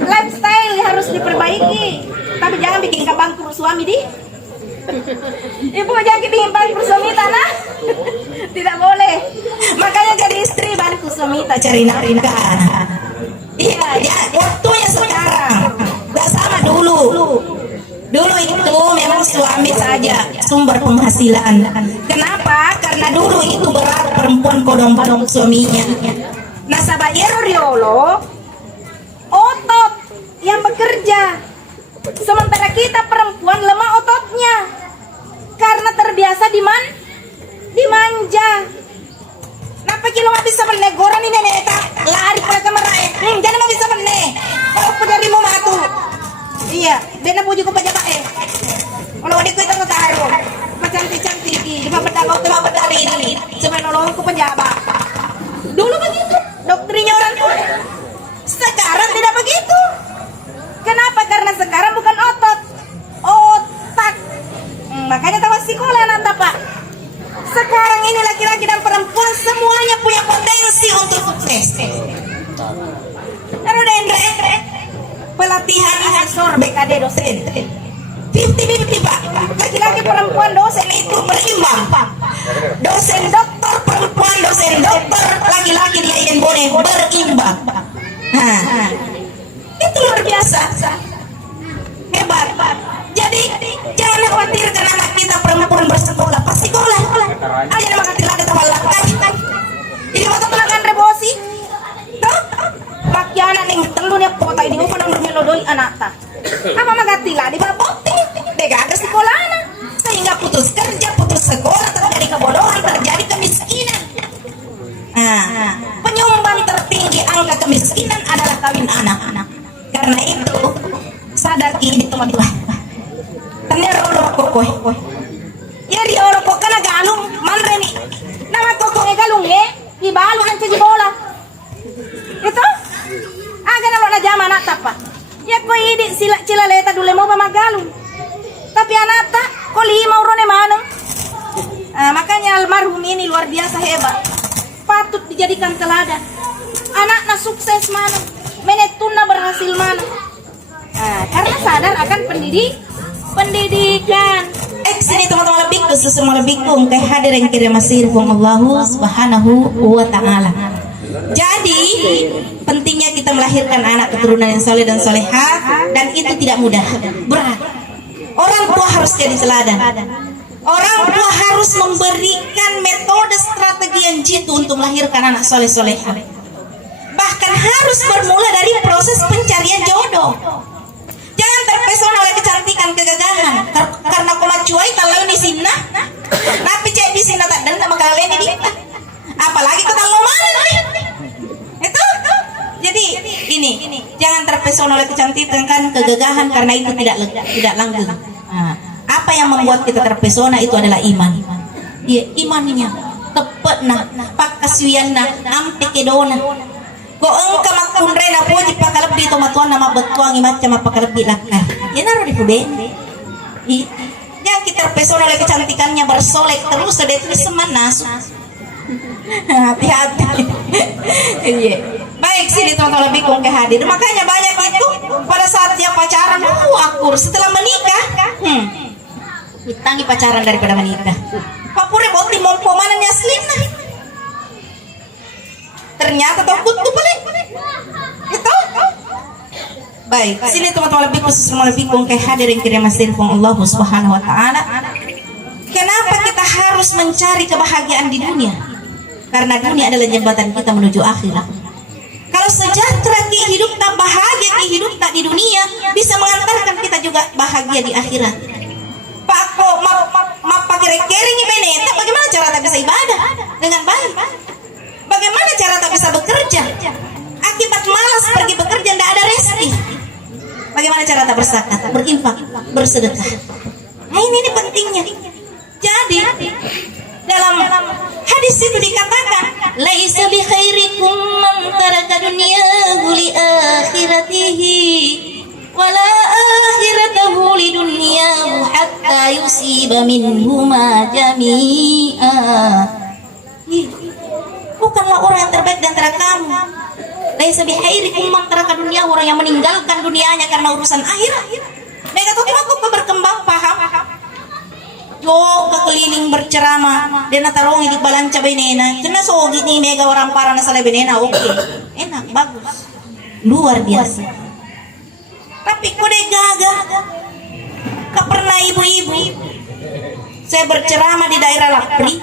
lifestyle harus diperbaiki, tapi jangan bikin bangkrut suami di. Ibu jangan bikin bangkrut suami tanah. Tidak boleh. Makanya jadi istri bangkrut suami tak cari nafkah. Iya, ya, waktunya sekarang. Gak sama dulu. Dulu itu memang suami saja sumber penghasilan. Kenapa? Karena dulu itu berat perempuan kodong-kodong suaminya. Nasabahero riolo otot yang bekerja, sementara kita perempuan lemah ototnya karena terbiasa dimanja. Napa kilo nggak bisa menegoran ini neta lari pada kamar jangan nggak bisa mene kalau dari mau matu. Iya, dia nak puji ko pa kalau adik ko itong taro cantik-cantik di mapadaw ko mapadari ini semenolong ko penjaba. Dulu begitu doktrinnya orang tua. Sekarang tidak begitu. Kenapa? Karena sekarang bukan otak. Makanya tahu sekolah anak Pak. Sekarang ini laki-laki dan perempuan semuanya punya potensi untuk sukses. Taruh dendre pelatihan asesor BKD dosen. 50-50 Pak. Laki-laki perempuan dosen itu berimbang. Dosen dokter perempuan, dosen dokter laki-laki dia ingin boleh berimbang. Itu luar biasa. Hebat. Jadi jangan khawatirkan anak kita perempuan bersekolah, pasti sekolah. Aja nama katilah ada tawalak. Ini waktu pelanggan rebosi. Pakianan yang telurnya kota ini upah nang melodoi anak ta. Apa magatilah di baboti? Begagas sekolah anak. Sehingga putus kerja, putus sekolah, terjadi kebodohan, terjadi kemiskinan. Penyumbang tertinggi angka kemiskinan adalah kawin anak-anak. Karena itu sadar ini teman-teman. Ternyata patut dijadikan teladan. Anaknya sukses mana, menetuna berhasil mana. Nah, karena sadar akan pendidikan. Sini teman-teman lebih khusus lebih kung kay hadir yang kirim masih Allah Subhanahu wa taala. Jadi pentingnya kita melahirkan anak keturunan yang soleh dan solehah, dan itu tidak mudah, berat. Orang tua harus jadi teladan. Orang tua harus memberikan metode strategi yang jitu untuk melahirkan anak soleh solehah. Bahkan harus bermula dari proses pencarian jodoh. Jangan terpesona oleh kecantikan, kegagahan. Karena kau cuai kalau di sini, tapi cek di sini tak dan maka lain ini. Apalagi kau tahu mana itu. Jadi ini jangan terpesona oleh kecantikan, kegagahan, karena itu tidak langgeng. Nah, apa yang membuat kita terpesona itu adalah iman. Dia imannya tepat nah, pakasuyan nah, ampe kedona. Ko engka makunre na po di pakalabdi to matuan nama betuang macam apa kalabdi lakar. Ya naruh di puben. Jangan kita terpesona oleh kecantikannya, bersolek terus sudah itu semanas. Hati-hati. Iya. Baik, sini teman-teman lebih kong hadir. Makanya banyak itu pada saat dia pacaran akur, setelah menikah hitangi pacaran daripada menikah. Papure boti mompo mana nya selina. Ternyata takut tuh balik. Itu. Baik, sini teman-teman lebih khusus lebih kong hadir yang kirim masih Allah Subhanahu wa taala. Kenapa kita harus mencari kebahagiaan di dunia? Karena dunia adalah jembatan kita menuju akhirat. Kalau sejahtera hidup tak bahagia hidup tak di dunia, bisa mengantarkan kita juga bahagia di akhirat. Pak kok mau pakai kering beneta, bagaimana cara tak bisa ibadah dengan baik? Bagaimana cara tak bisa bekerja? Akibat malas pergi bekerja, tidak ada rezeki. Bagaimana cara tak berzakat, berinfak, bersedekah? Nah ini pentingnya. Jadi dalam hadis itu dikatakan, laisa bi khairikum man taraka dunyahu li akhiratihi wala akhiratahu li dunyahu hatta yusiba minhuma jami'a. Bukanlah orang yang terbaik di antara kamu. Laisa bi khairikum man taraka dunyahu, orang yang meninggalkan dunianya karena urusan akhirat. Mereka tuh aku berkembang paham. Yo keliling berceramah dan natarong hidup balanca benena. Kena sogi nih mega orang para nasala benena. Oke, enak, bagus, luar biasa. Tapi kode gagah. Tak pernah ibu-ibu. Saya berceramah di daerah Lapri.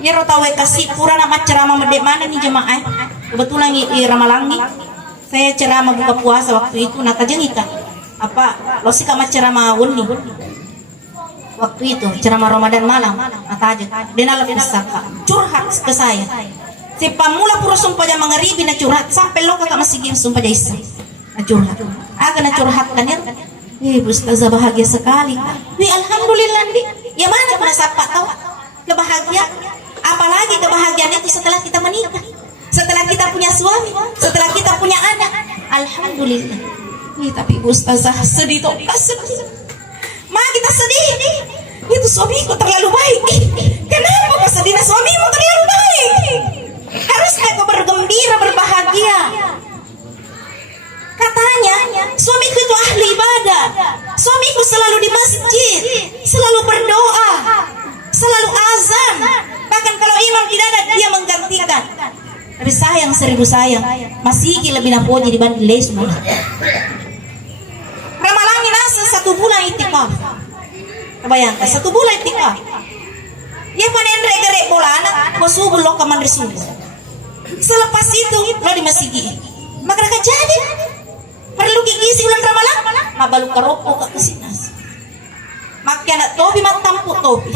Nyero tawe kasih pura nama ceramah mede mana nih jemaah. Kebetulan di Ramalangi. Saya ceramah buka puasa waktu itu natajengika. Apa? Lo sih kama ceramah uni. Waktu itu ceramah Ramadan malam aja dan lebih besar curhat ke saya. Si pamula pura sumpah yang mengeribi na curhat sampai lo kakak masih gini sumpah jaisa na curhat. Aga na curhat kan ya. Ustazah bahagia sekali. Alhamdulillah di. Ya mana pernah sapa tahu kebahagiaan? Apalagi kebahagiaan itu setelah kita menikah, setelah kita punya suami, setelah kita punya anak. Alhamdulillah. Tapi Ustazah sedih toh, sedih. Kita sedih. Itu suamiku terlalu baik. Kenapa kau sedih? Suamimu terlalu baik. Harusnya kau bergembira, berbahagia. Katanya suamiku itu ahli ibadah. Suamiku selalu di masjid, selalu berdoa, selalu azan. Bahkan kalau imam tidak ada, dia menggantikan. Tapi sayang, seribu sayang, masih lebih napoji dibanding les mula. Ramalangi nasa 1 bulan itikaf. Bayangkan 1 bulan itikaf. Dia panen rega bola anak, kau subuh lo ke mandri subuh. Selepas itu lo di masjid. Maka jadi perlu gigi bulan Ramalan, mabalu keropok ke kesinas. Makin anak topi mak tampuk topi.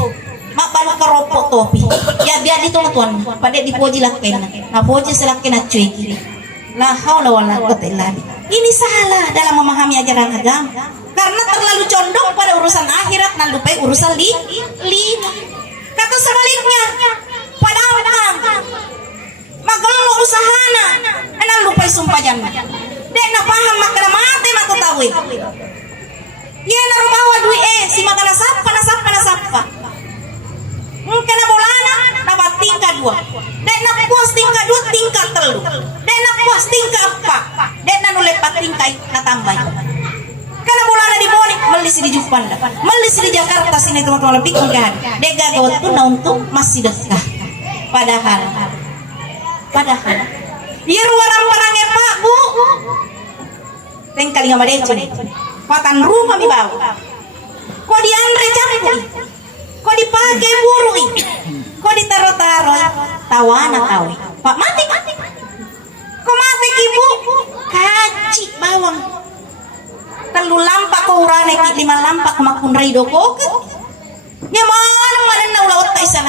Mak balu keropok topi. Ya biar itu tuan, pada dipuji lakin. Nah puji selakin cuy. La haula wala quwwata illa billah. Ini salah dalam memahami ajaran agama. Karena terlalu condong pada urusan akhirat dan lupa urusan lima. Kata sebaliknya, pada orang magolo usahana, dan lupa sumpah jangan. Dek na paham makna mati nak tahu. Ya na rumawa duit si makana sapa. Mungkin bolana dapat tingkat 2. Dek nak puas tingkat 2 tingkat 3. Dek nak puas tingkat 4. Dek nak lepat tingkat na tambah. Karena mulanya di Boni, melisi di Jupanda, melisi di Jakarta sini teman-teman lebih kan. Dek gagawat tuh untuk masih dekat. Padahal iya orang-orangnya Pak Bu tengkali nggak ada patan rumah mi bau kok di andre campur kok dipakai buru kok ditaro-taro tawana tahu Pak mati kok mati ibu kaci bawang telu lampak kau urane ki 5 lampak makun raido kok ya mana na ulawat ka isa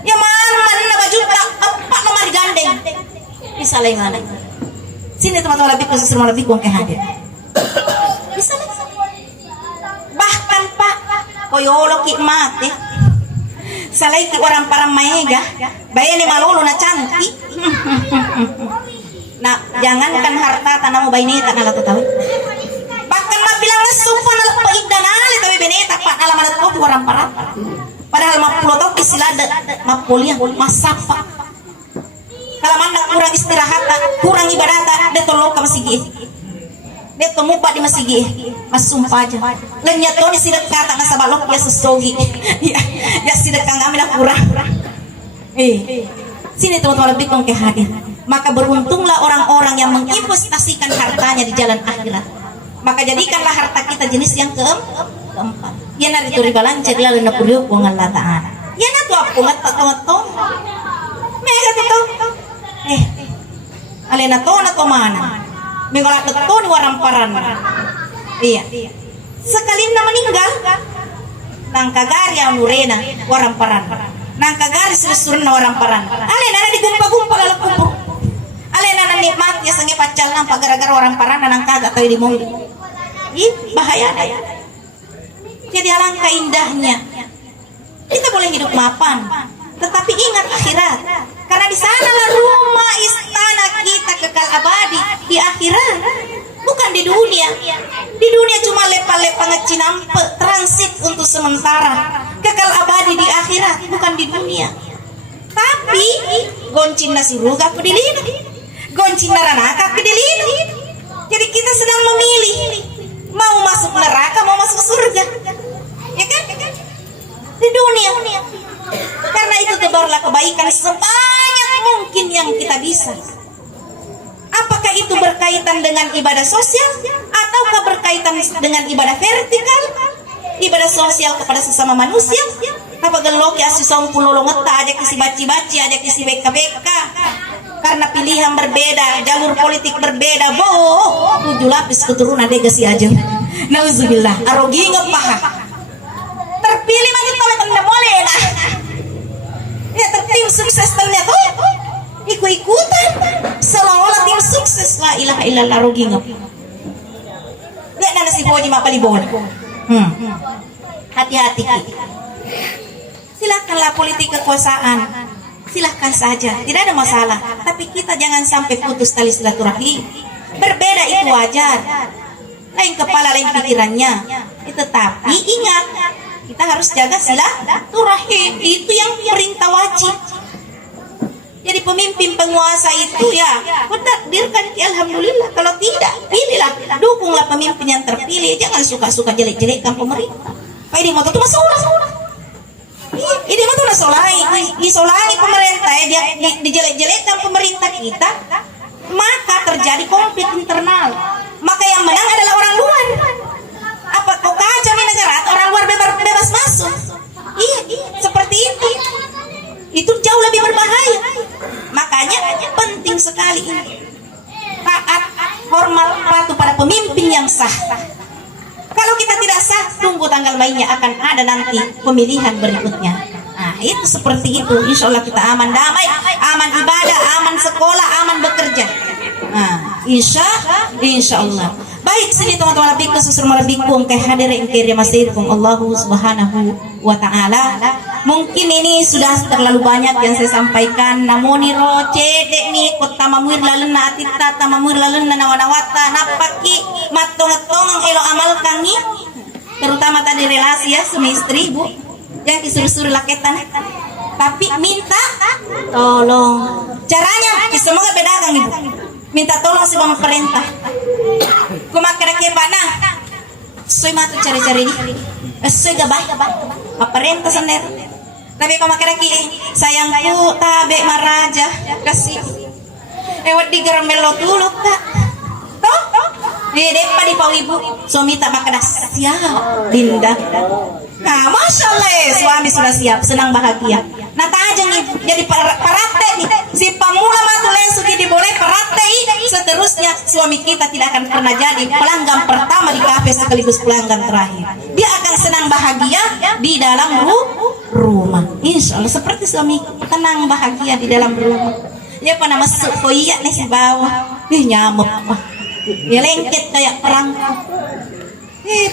ya mana na baju tak apa nomor gandeng bisa lain mana sini teman-teman lebih khusus rumah lebih kuang hadir bisa bahkan Pak koyolo ki mati salai ki orang parang maega bayani malolo na cantik nah jangankan harta tanah bayi neta nala tahu bahkan mah bilang sumpah nala paigdan ali tapi beneta Pak nala mana tahu orang parang padahal 50 tahun isilada mapuliah masapa kalau mana kurang istirahat kurang ibadah deto loka masigi deto mupa di masigi mas sumpah aja lenya to ni sidak kata na sabalok ya susogi ya sidak kang amin kurang sini teman-teman lebih kong hadir maka beruntunglah orang-orang yang menginvestasikan hartanya di jalan akhirat maka jadikanlah harta kita jenis yang keempat ya nari tu ribalan jadi lalu na puriyo ko ng lataan ya na tu apo ngatong mega tito alena to na to mana minggolat to ni waramparan iya sekalin na meninggal nang kagari ang urena waramparan nang kagari suruh na waramparan alena na digumpa-gumpa lalakupur alena na nikmat ya sange pacal nang pagara-gara waramparan nang kaga tayo di mobil bahaya ya. Jadi alangkah indahnya kita boleh hidup mapan tetapi ingat akhirat karena di sanalah rumah istana kita kekal abadi di akhirat bukan di dunia cuma lepa-lepa ngecinampe transit untuk sementara kekal abadi di akhirat bukan di dunia tapi goncin nasi ruga pedilina goncin naranaka pedilina jadi kita sedang memilih mau masuk neraka mau masuk surga ya kan di dunia karena itu tebarlah kebaikan sebanyak mungkin yang kita bisa apakah itu berkaitan dengan ibadah sosial ataukah berkaitan dengan ibadah vertikal ibadah sosial kepada sesama manusia apa geloki asisong pulo ngeta aja kisi baci-baci aja kisi beka-beka karena pilihan berbeda, jalur politik berbeda, 7 lapis keturunan degasi aja. Nauzubillah, arogi ngepaha. Terpilih mati tahu tanda boleh lah. Ya tertim sukses ternyata ikut-ikutan. Seolah-olah tim sukses la ilaha illallah arogi ngepaha. Lihat nana si boji mapali bola. Hati-hati. Silakanlah politik kekuasaan. Silahkan saja, tidak ada masalah. Tapi kita jangan sampai putus tali silaturahim. Berbeda itu wajar. Lain kepala, lain pikirannya. Tetapi ingat, kita harus jaga silaturahim. Itu yang perintah wajib. Jadi pemimpin penguasa itu ya, takdirkan alhamdulillah. Kalau tidak, pilihlah, dukunglah pemimpin yang terpilih. Jangan suka-suka jelek-jelekkan pemerintah. Pak ini mau tuh masalah. Ini mah tuh disolai pemerintah ya, dia dijelek-jelekkan pemerintah kita, maka terjadi konflik internal. Maka yang menang adalah orang luar. Apa kau kaca di negara orang luar bebas masuk? Iya, seperti itu. Itu jauh lebih berbahaya. Makanya penting sekali ini. Taat, hormat, patuh pada pemimpin yang sah. Kalau kita tidak sah, tunggu tanggal mainnya akan ada nanti pemilihan berikutnya. Nah, itu seperti itu. Insya Allah kita aman damai, aman ibadah, aman sekolah, aman bekerja. Nah, insya Allah. Baik, sini teman-teman lebih khusus rumah lebih kuang kay hadirin kiri masirkum Allah Subhanahu wa Ta'ala. Mungkin ini sudah terlalu banyak yang saya sampaikan. Namun ni roce dek ni kota mamur lalun na atita tamamur lalun na nawanawata napaki matong-tong elo amal kangi. Terutama tadi relasi ya suami istri Bu. Yang disuruh-suruh laketan. tapi minta tolong. Caranya semoga pedagang ibu, minta tolong si pemerintah. Kumakara ke mana? Soy matu cari-cari ini, soy gabay, pemerintah sendiri. Tapi kumakara ki sayangku tabe maraja kasih. Ewat di geramelo tuluk tak. Toh? Dede pa di pau ibu, suami tak makadas siap, Dinda. Nah, masya Allah, suami sudah siap, senang bahagia. Nah, tajang ibu, jadi parate nih. Si pamula matu lensuki diboleh parate. Seterusnya suami kita tidak akan pernah jadi pelanggan pertama di kafe sekaligus pelanggan terakhir. Dia akan senang bahagia di dalam rumah. Insya Allah seperti suami tenang bahagia di dalam rumah. Ya pernah masuk koyak nih si bawah, nyamuk. Ya lengket kayak perangko.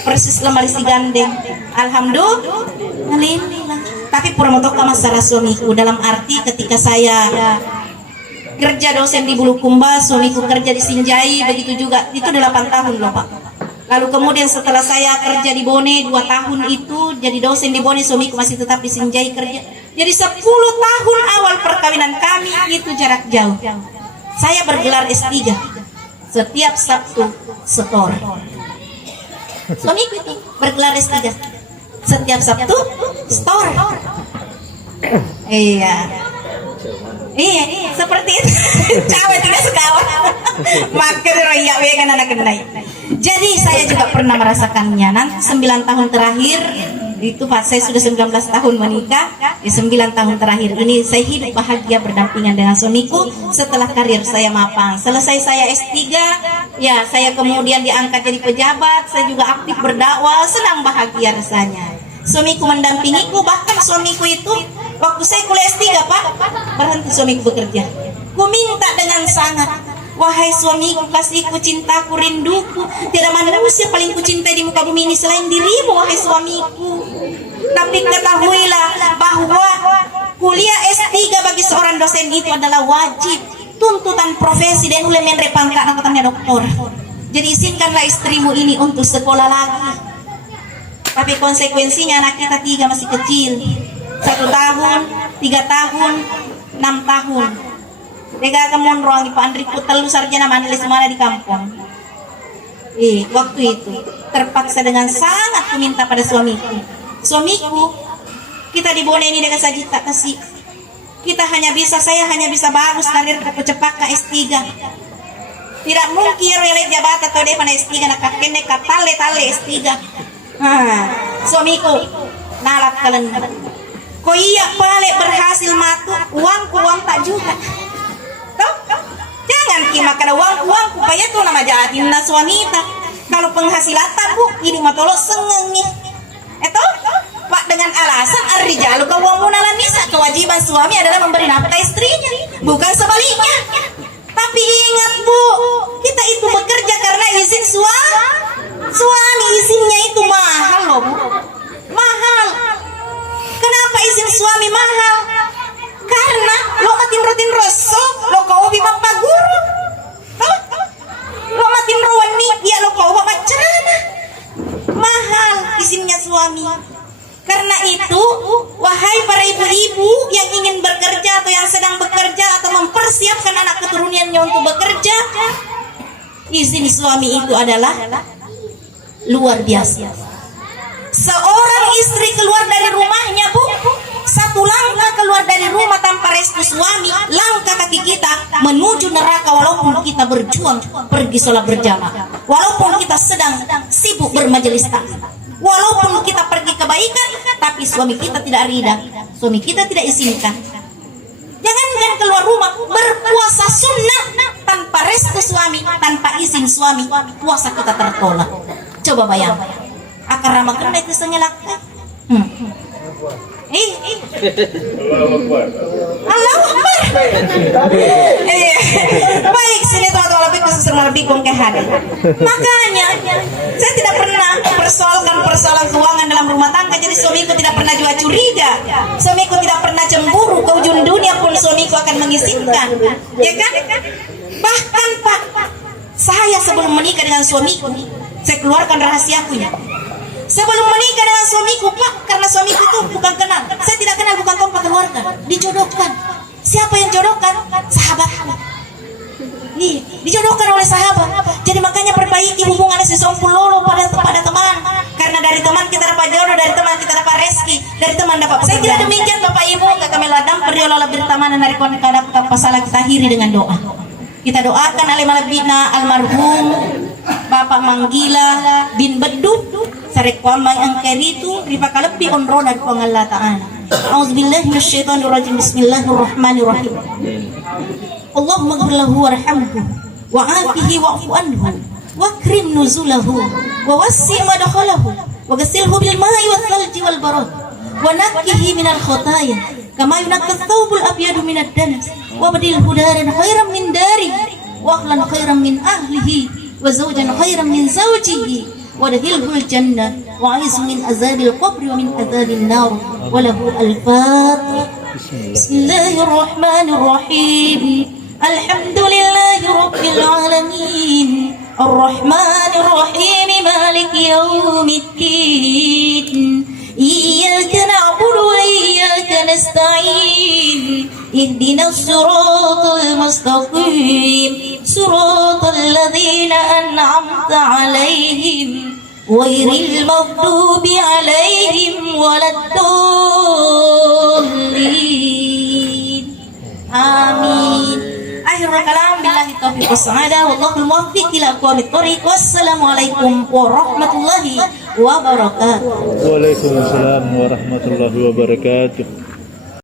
Persis lemari si gandeng. Alhamdulillah. Tapi purmotoka masalah suamiku dalam arti ketika saya kerja dosen di Bulukumba, suamiku kerja di Sinjai, begitu juga. Itu 8 tahun loh Pak. Lalu kemudian setelah saya kerja di Bone 2 tahun itu jadi dosen di Bone, suamiku masih tetap di Sinjai kerja. Jadi 10 tahun awal perkawinan kami itu jarak jauh. Saya bergelar S3 setiap Sabtu setor. Suamiku itu bergelar S3 setiap Sabtu store. Iya, seperti itu. Cawe tidak sekawan. Makan raya kan anak kenai. Jadi saya juga pernah merasakannya. Nanti 9 tahun terakhir itu Pak, saya sudah 19 tahun menikah. Di 9 tahun terakhir ini saya hidup bahagia berdampingan dengan suamiku setelah karir saya mapan. Selesai saya S3, ya saya kemudian diangkat jadi pejabat. Saya juga aktif berdakwah, senang bahagia rasanya. Suamiku mendampingiku, bahkan suamiku itu waktu saya kuliah S3 Pak, berhenti suamiku bekerja. Ku minta dengan sangat, wahai suamiku, kasihku, cintaku, rinduku, tiada manusia paling kucintai di muka bumi ini selain dirimu, wahai suamiku. Tapi ketahuilah bahwa kuliah S3 bagi seorang dosen itu adalah wajib, tuntutan profesi dan ulama yang repangka angkatannya doktor. Jadi izinkanlah istrimu ini untuk sekolah lagi. Tapi konsekuensinya anak kita 3 masih kecil, 1 tahun, 3 tahun, 6 tahun. Dega kamu ruang di Pak Andriku telu sarjana manulis mana di kampung. Waktu itu terpaksa dengan sangat meminta pada suamiku. Suamiku, kita di Bone ini dengan saja tak kasih. Saya hanya bisa bagus karir kecepatan S3. Tidak mungkin relate jabat atau dia pada S3 nak kene katale S3. Suamiku nalak kalian. Ko iya pale berhasil matu, uang tak juga. Jangan kima kada uang kupaya tuh nama jahatin na suamita. Kalau penghasilan bu ini matolo sengengi. Pak dengan alasan ar-rijalu qawwamunal nisa, kewajiban suami adalah memberi nafkah istrinya, bukan sebaliknya. Tapi ingat Bu, kita itu bekerja karena izin suami, izinnya itu mahal loh Bu. Mahal. Kenapa izin suami mahal? Karena lo matin rotin rosso, lo kau bimang paguru. Lo matin rawani, ya lo kau bacerana. Mahal izinnya suami. Karena itu, wahai para ibu-ibu yang ingin bekerja atau yang sedang bekerja atau mempersiapkan anak keturunannya untuk bekerja, izin suami itu adalah luar biasa. Seorang istri keluar dari rumahnya Bu, 1 langkah keluar dari rumah tanpa restu suami, langkah kaki kita menuju neraka walaupun kita berjuang pergi sholat berjamaah, walaupun kita sedang sibuk bermajelis taklim, walaupun kita pergi kebaikan, tapi suami kita tidak ridha, suami kita tidak izinkan. Jangankan keluar rumah, berpuasa sunnah tanpa restu suami, tanpa izin suami, puasa kita tertolak. Coba bayangkan, akar ramakan itu sengelak. Allahu Akbar. Baik, sini teman-teman lebih khusus lebih kongkehan. Makanya saya tidak pernah persoalan keuangan dalam rumah tangga. Jadi suamiku tidak pernah juga curiga, suamiku tidak pernah cemburu. Ke ujung dunia pun suamiku akan mengizinkan, ya kan? Bahkan Pak, saya sebelum menikah dengan suamiku, saya keluarkan rahasiakunya. Sebelum menikah dengan suamiku, Pak, karena suamiku itu bukan kenal. Saya tidak kenal, bukan tempat keluarga. Dijodohkan. Siapa yang jodohkan? Sahabatku. Nih, dijodohkan oleh sahabat. Jadi makanya perbaiki hubungan sesumpul lolo pada teman. Karena dari teman kita dapat jodoh, dari teman kita dapat rezeki, dari teman dapat pekerjaan. Saya kira demikian Bapak Ibu, kami ladang periola bertamanan dari kon kada pasalah kita akhiri dengan doa. Kita doakan alimalabina almarhum Bapak Manggila bin Beduk sarek wamai angkeritu ripa kalepi on roda ko Allah Ta'ala. Auzubillahi minasyaitonirrajim. Bismillahirrahmanirrahim. Allahumma ighfir lahu warhamhu wa'afihi wa'fu anhu wakrim nuzulahu wa wassi' madkhalahu wa ghassilhu bil ma'i wal thalji wal barad wa nakkihi minal khataaya kama yunakka thawbul abyadu minad danas wa badilhu daran khairan min dari wa ahlan khairan min ahlihi wa zawjan khairan min zawjihi wa adkhilhu al jannah wa 'iz min azabil qabri wa min adzabil nar wa lahu al fatih. Bismillahirrahmanirrahim. Alhamdulillahi Rabbil Alamin Ar-Rahmanir Rahim Maliki Yawmiddin Iyyaka na'budu wa iyyaka nasta'in Ihdinas siratal mustaqim Siratal ladzina an'amta 'alaihim ghairil maghdubi 'alaihim waladdallin. Amin. Akhirul kalam billahi taufiq wassaada wallahul muwaffiq ila aqwamit thoriq. Wassalamualaikum warahmatullahi wabarakatuh. Waalaikumsalam warahmatullahi wabarakatuh.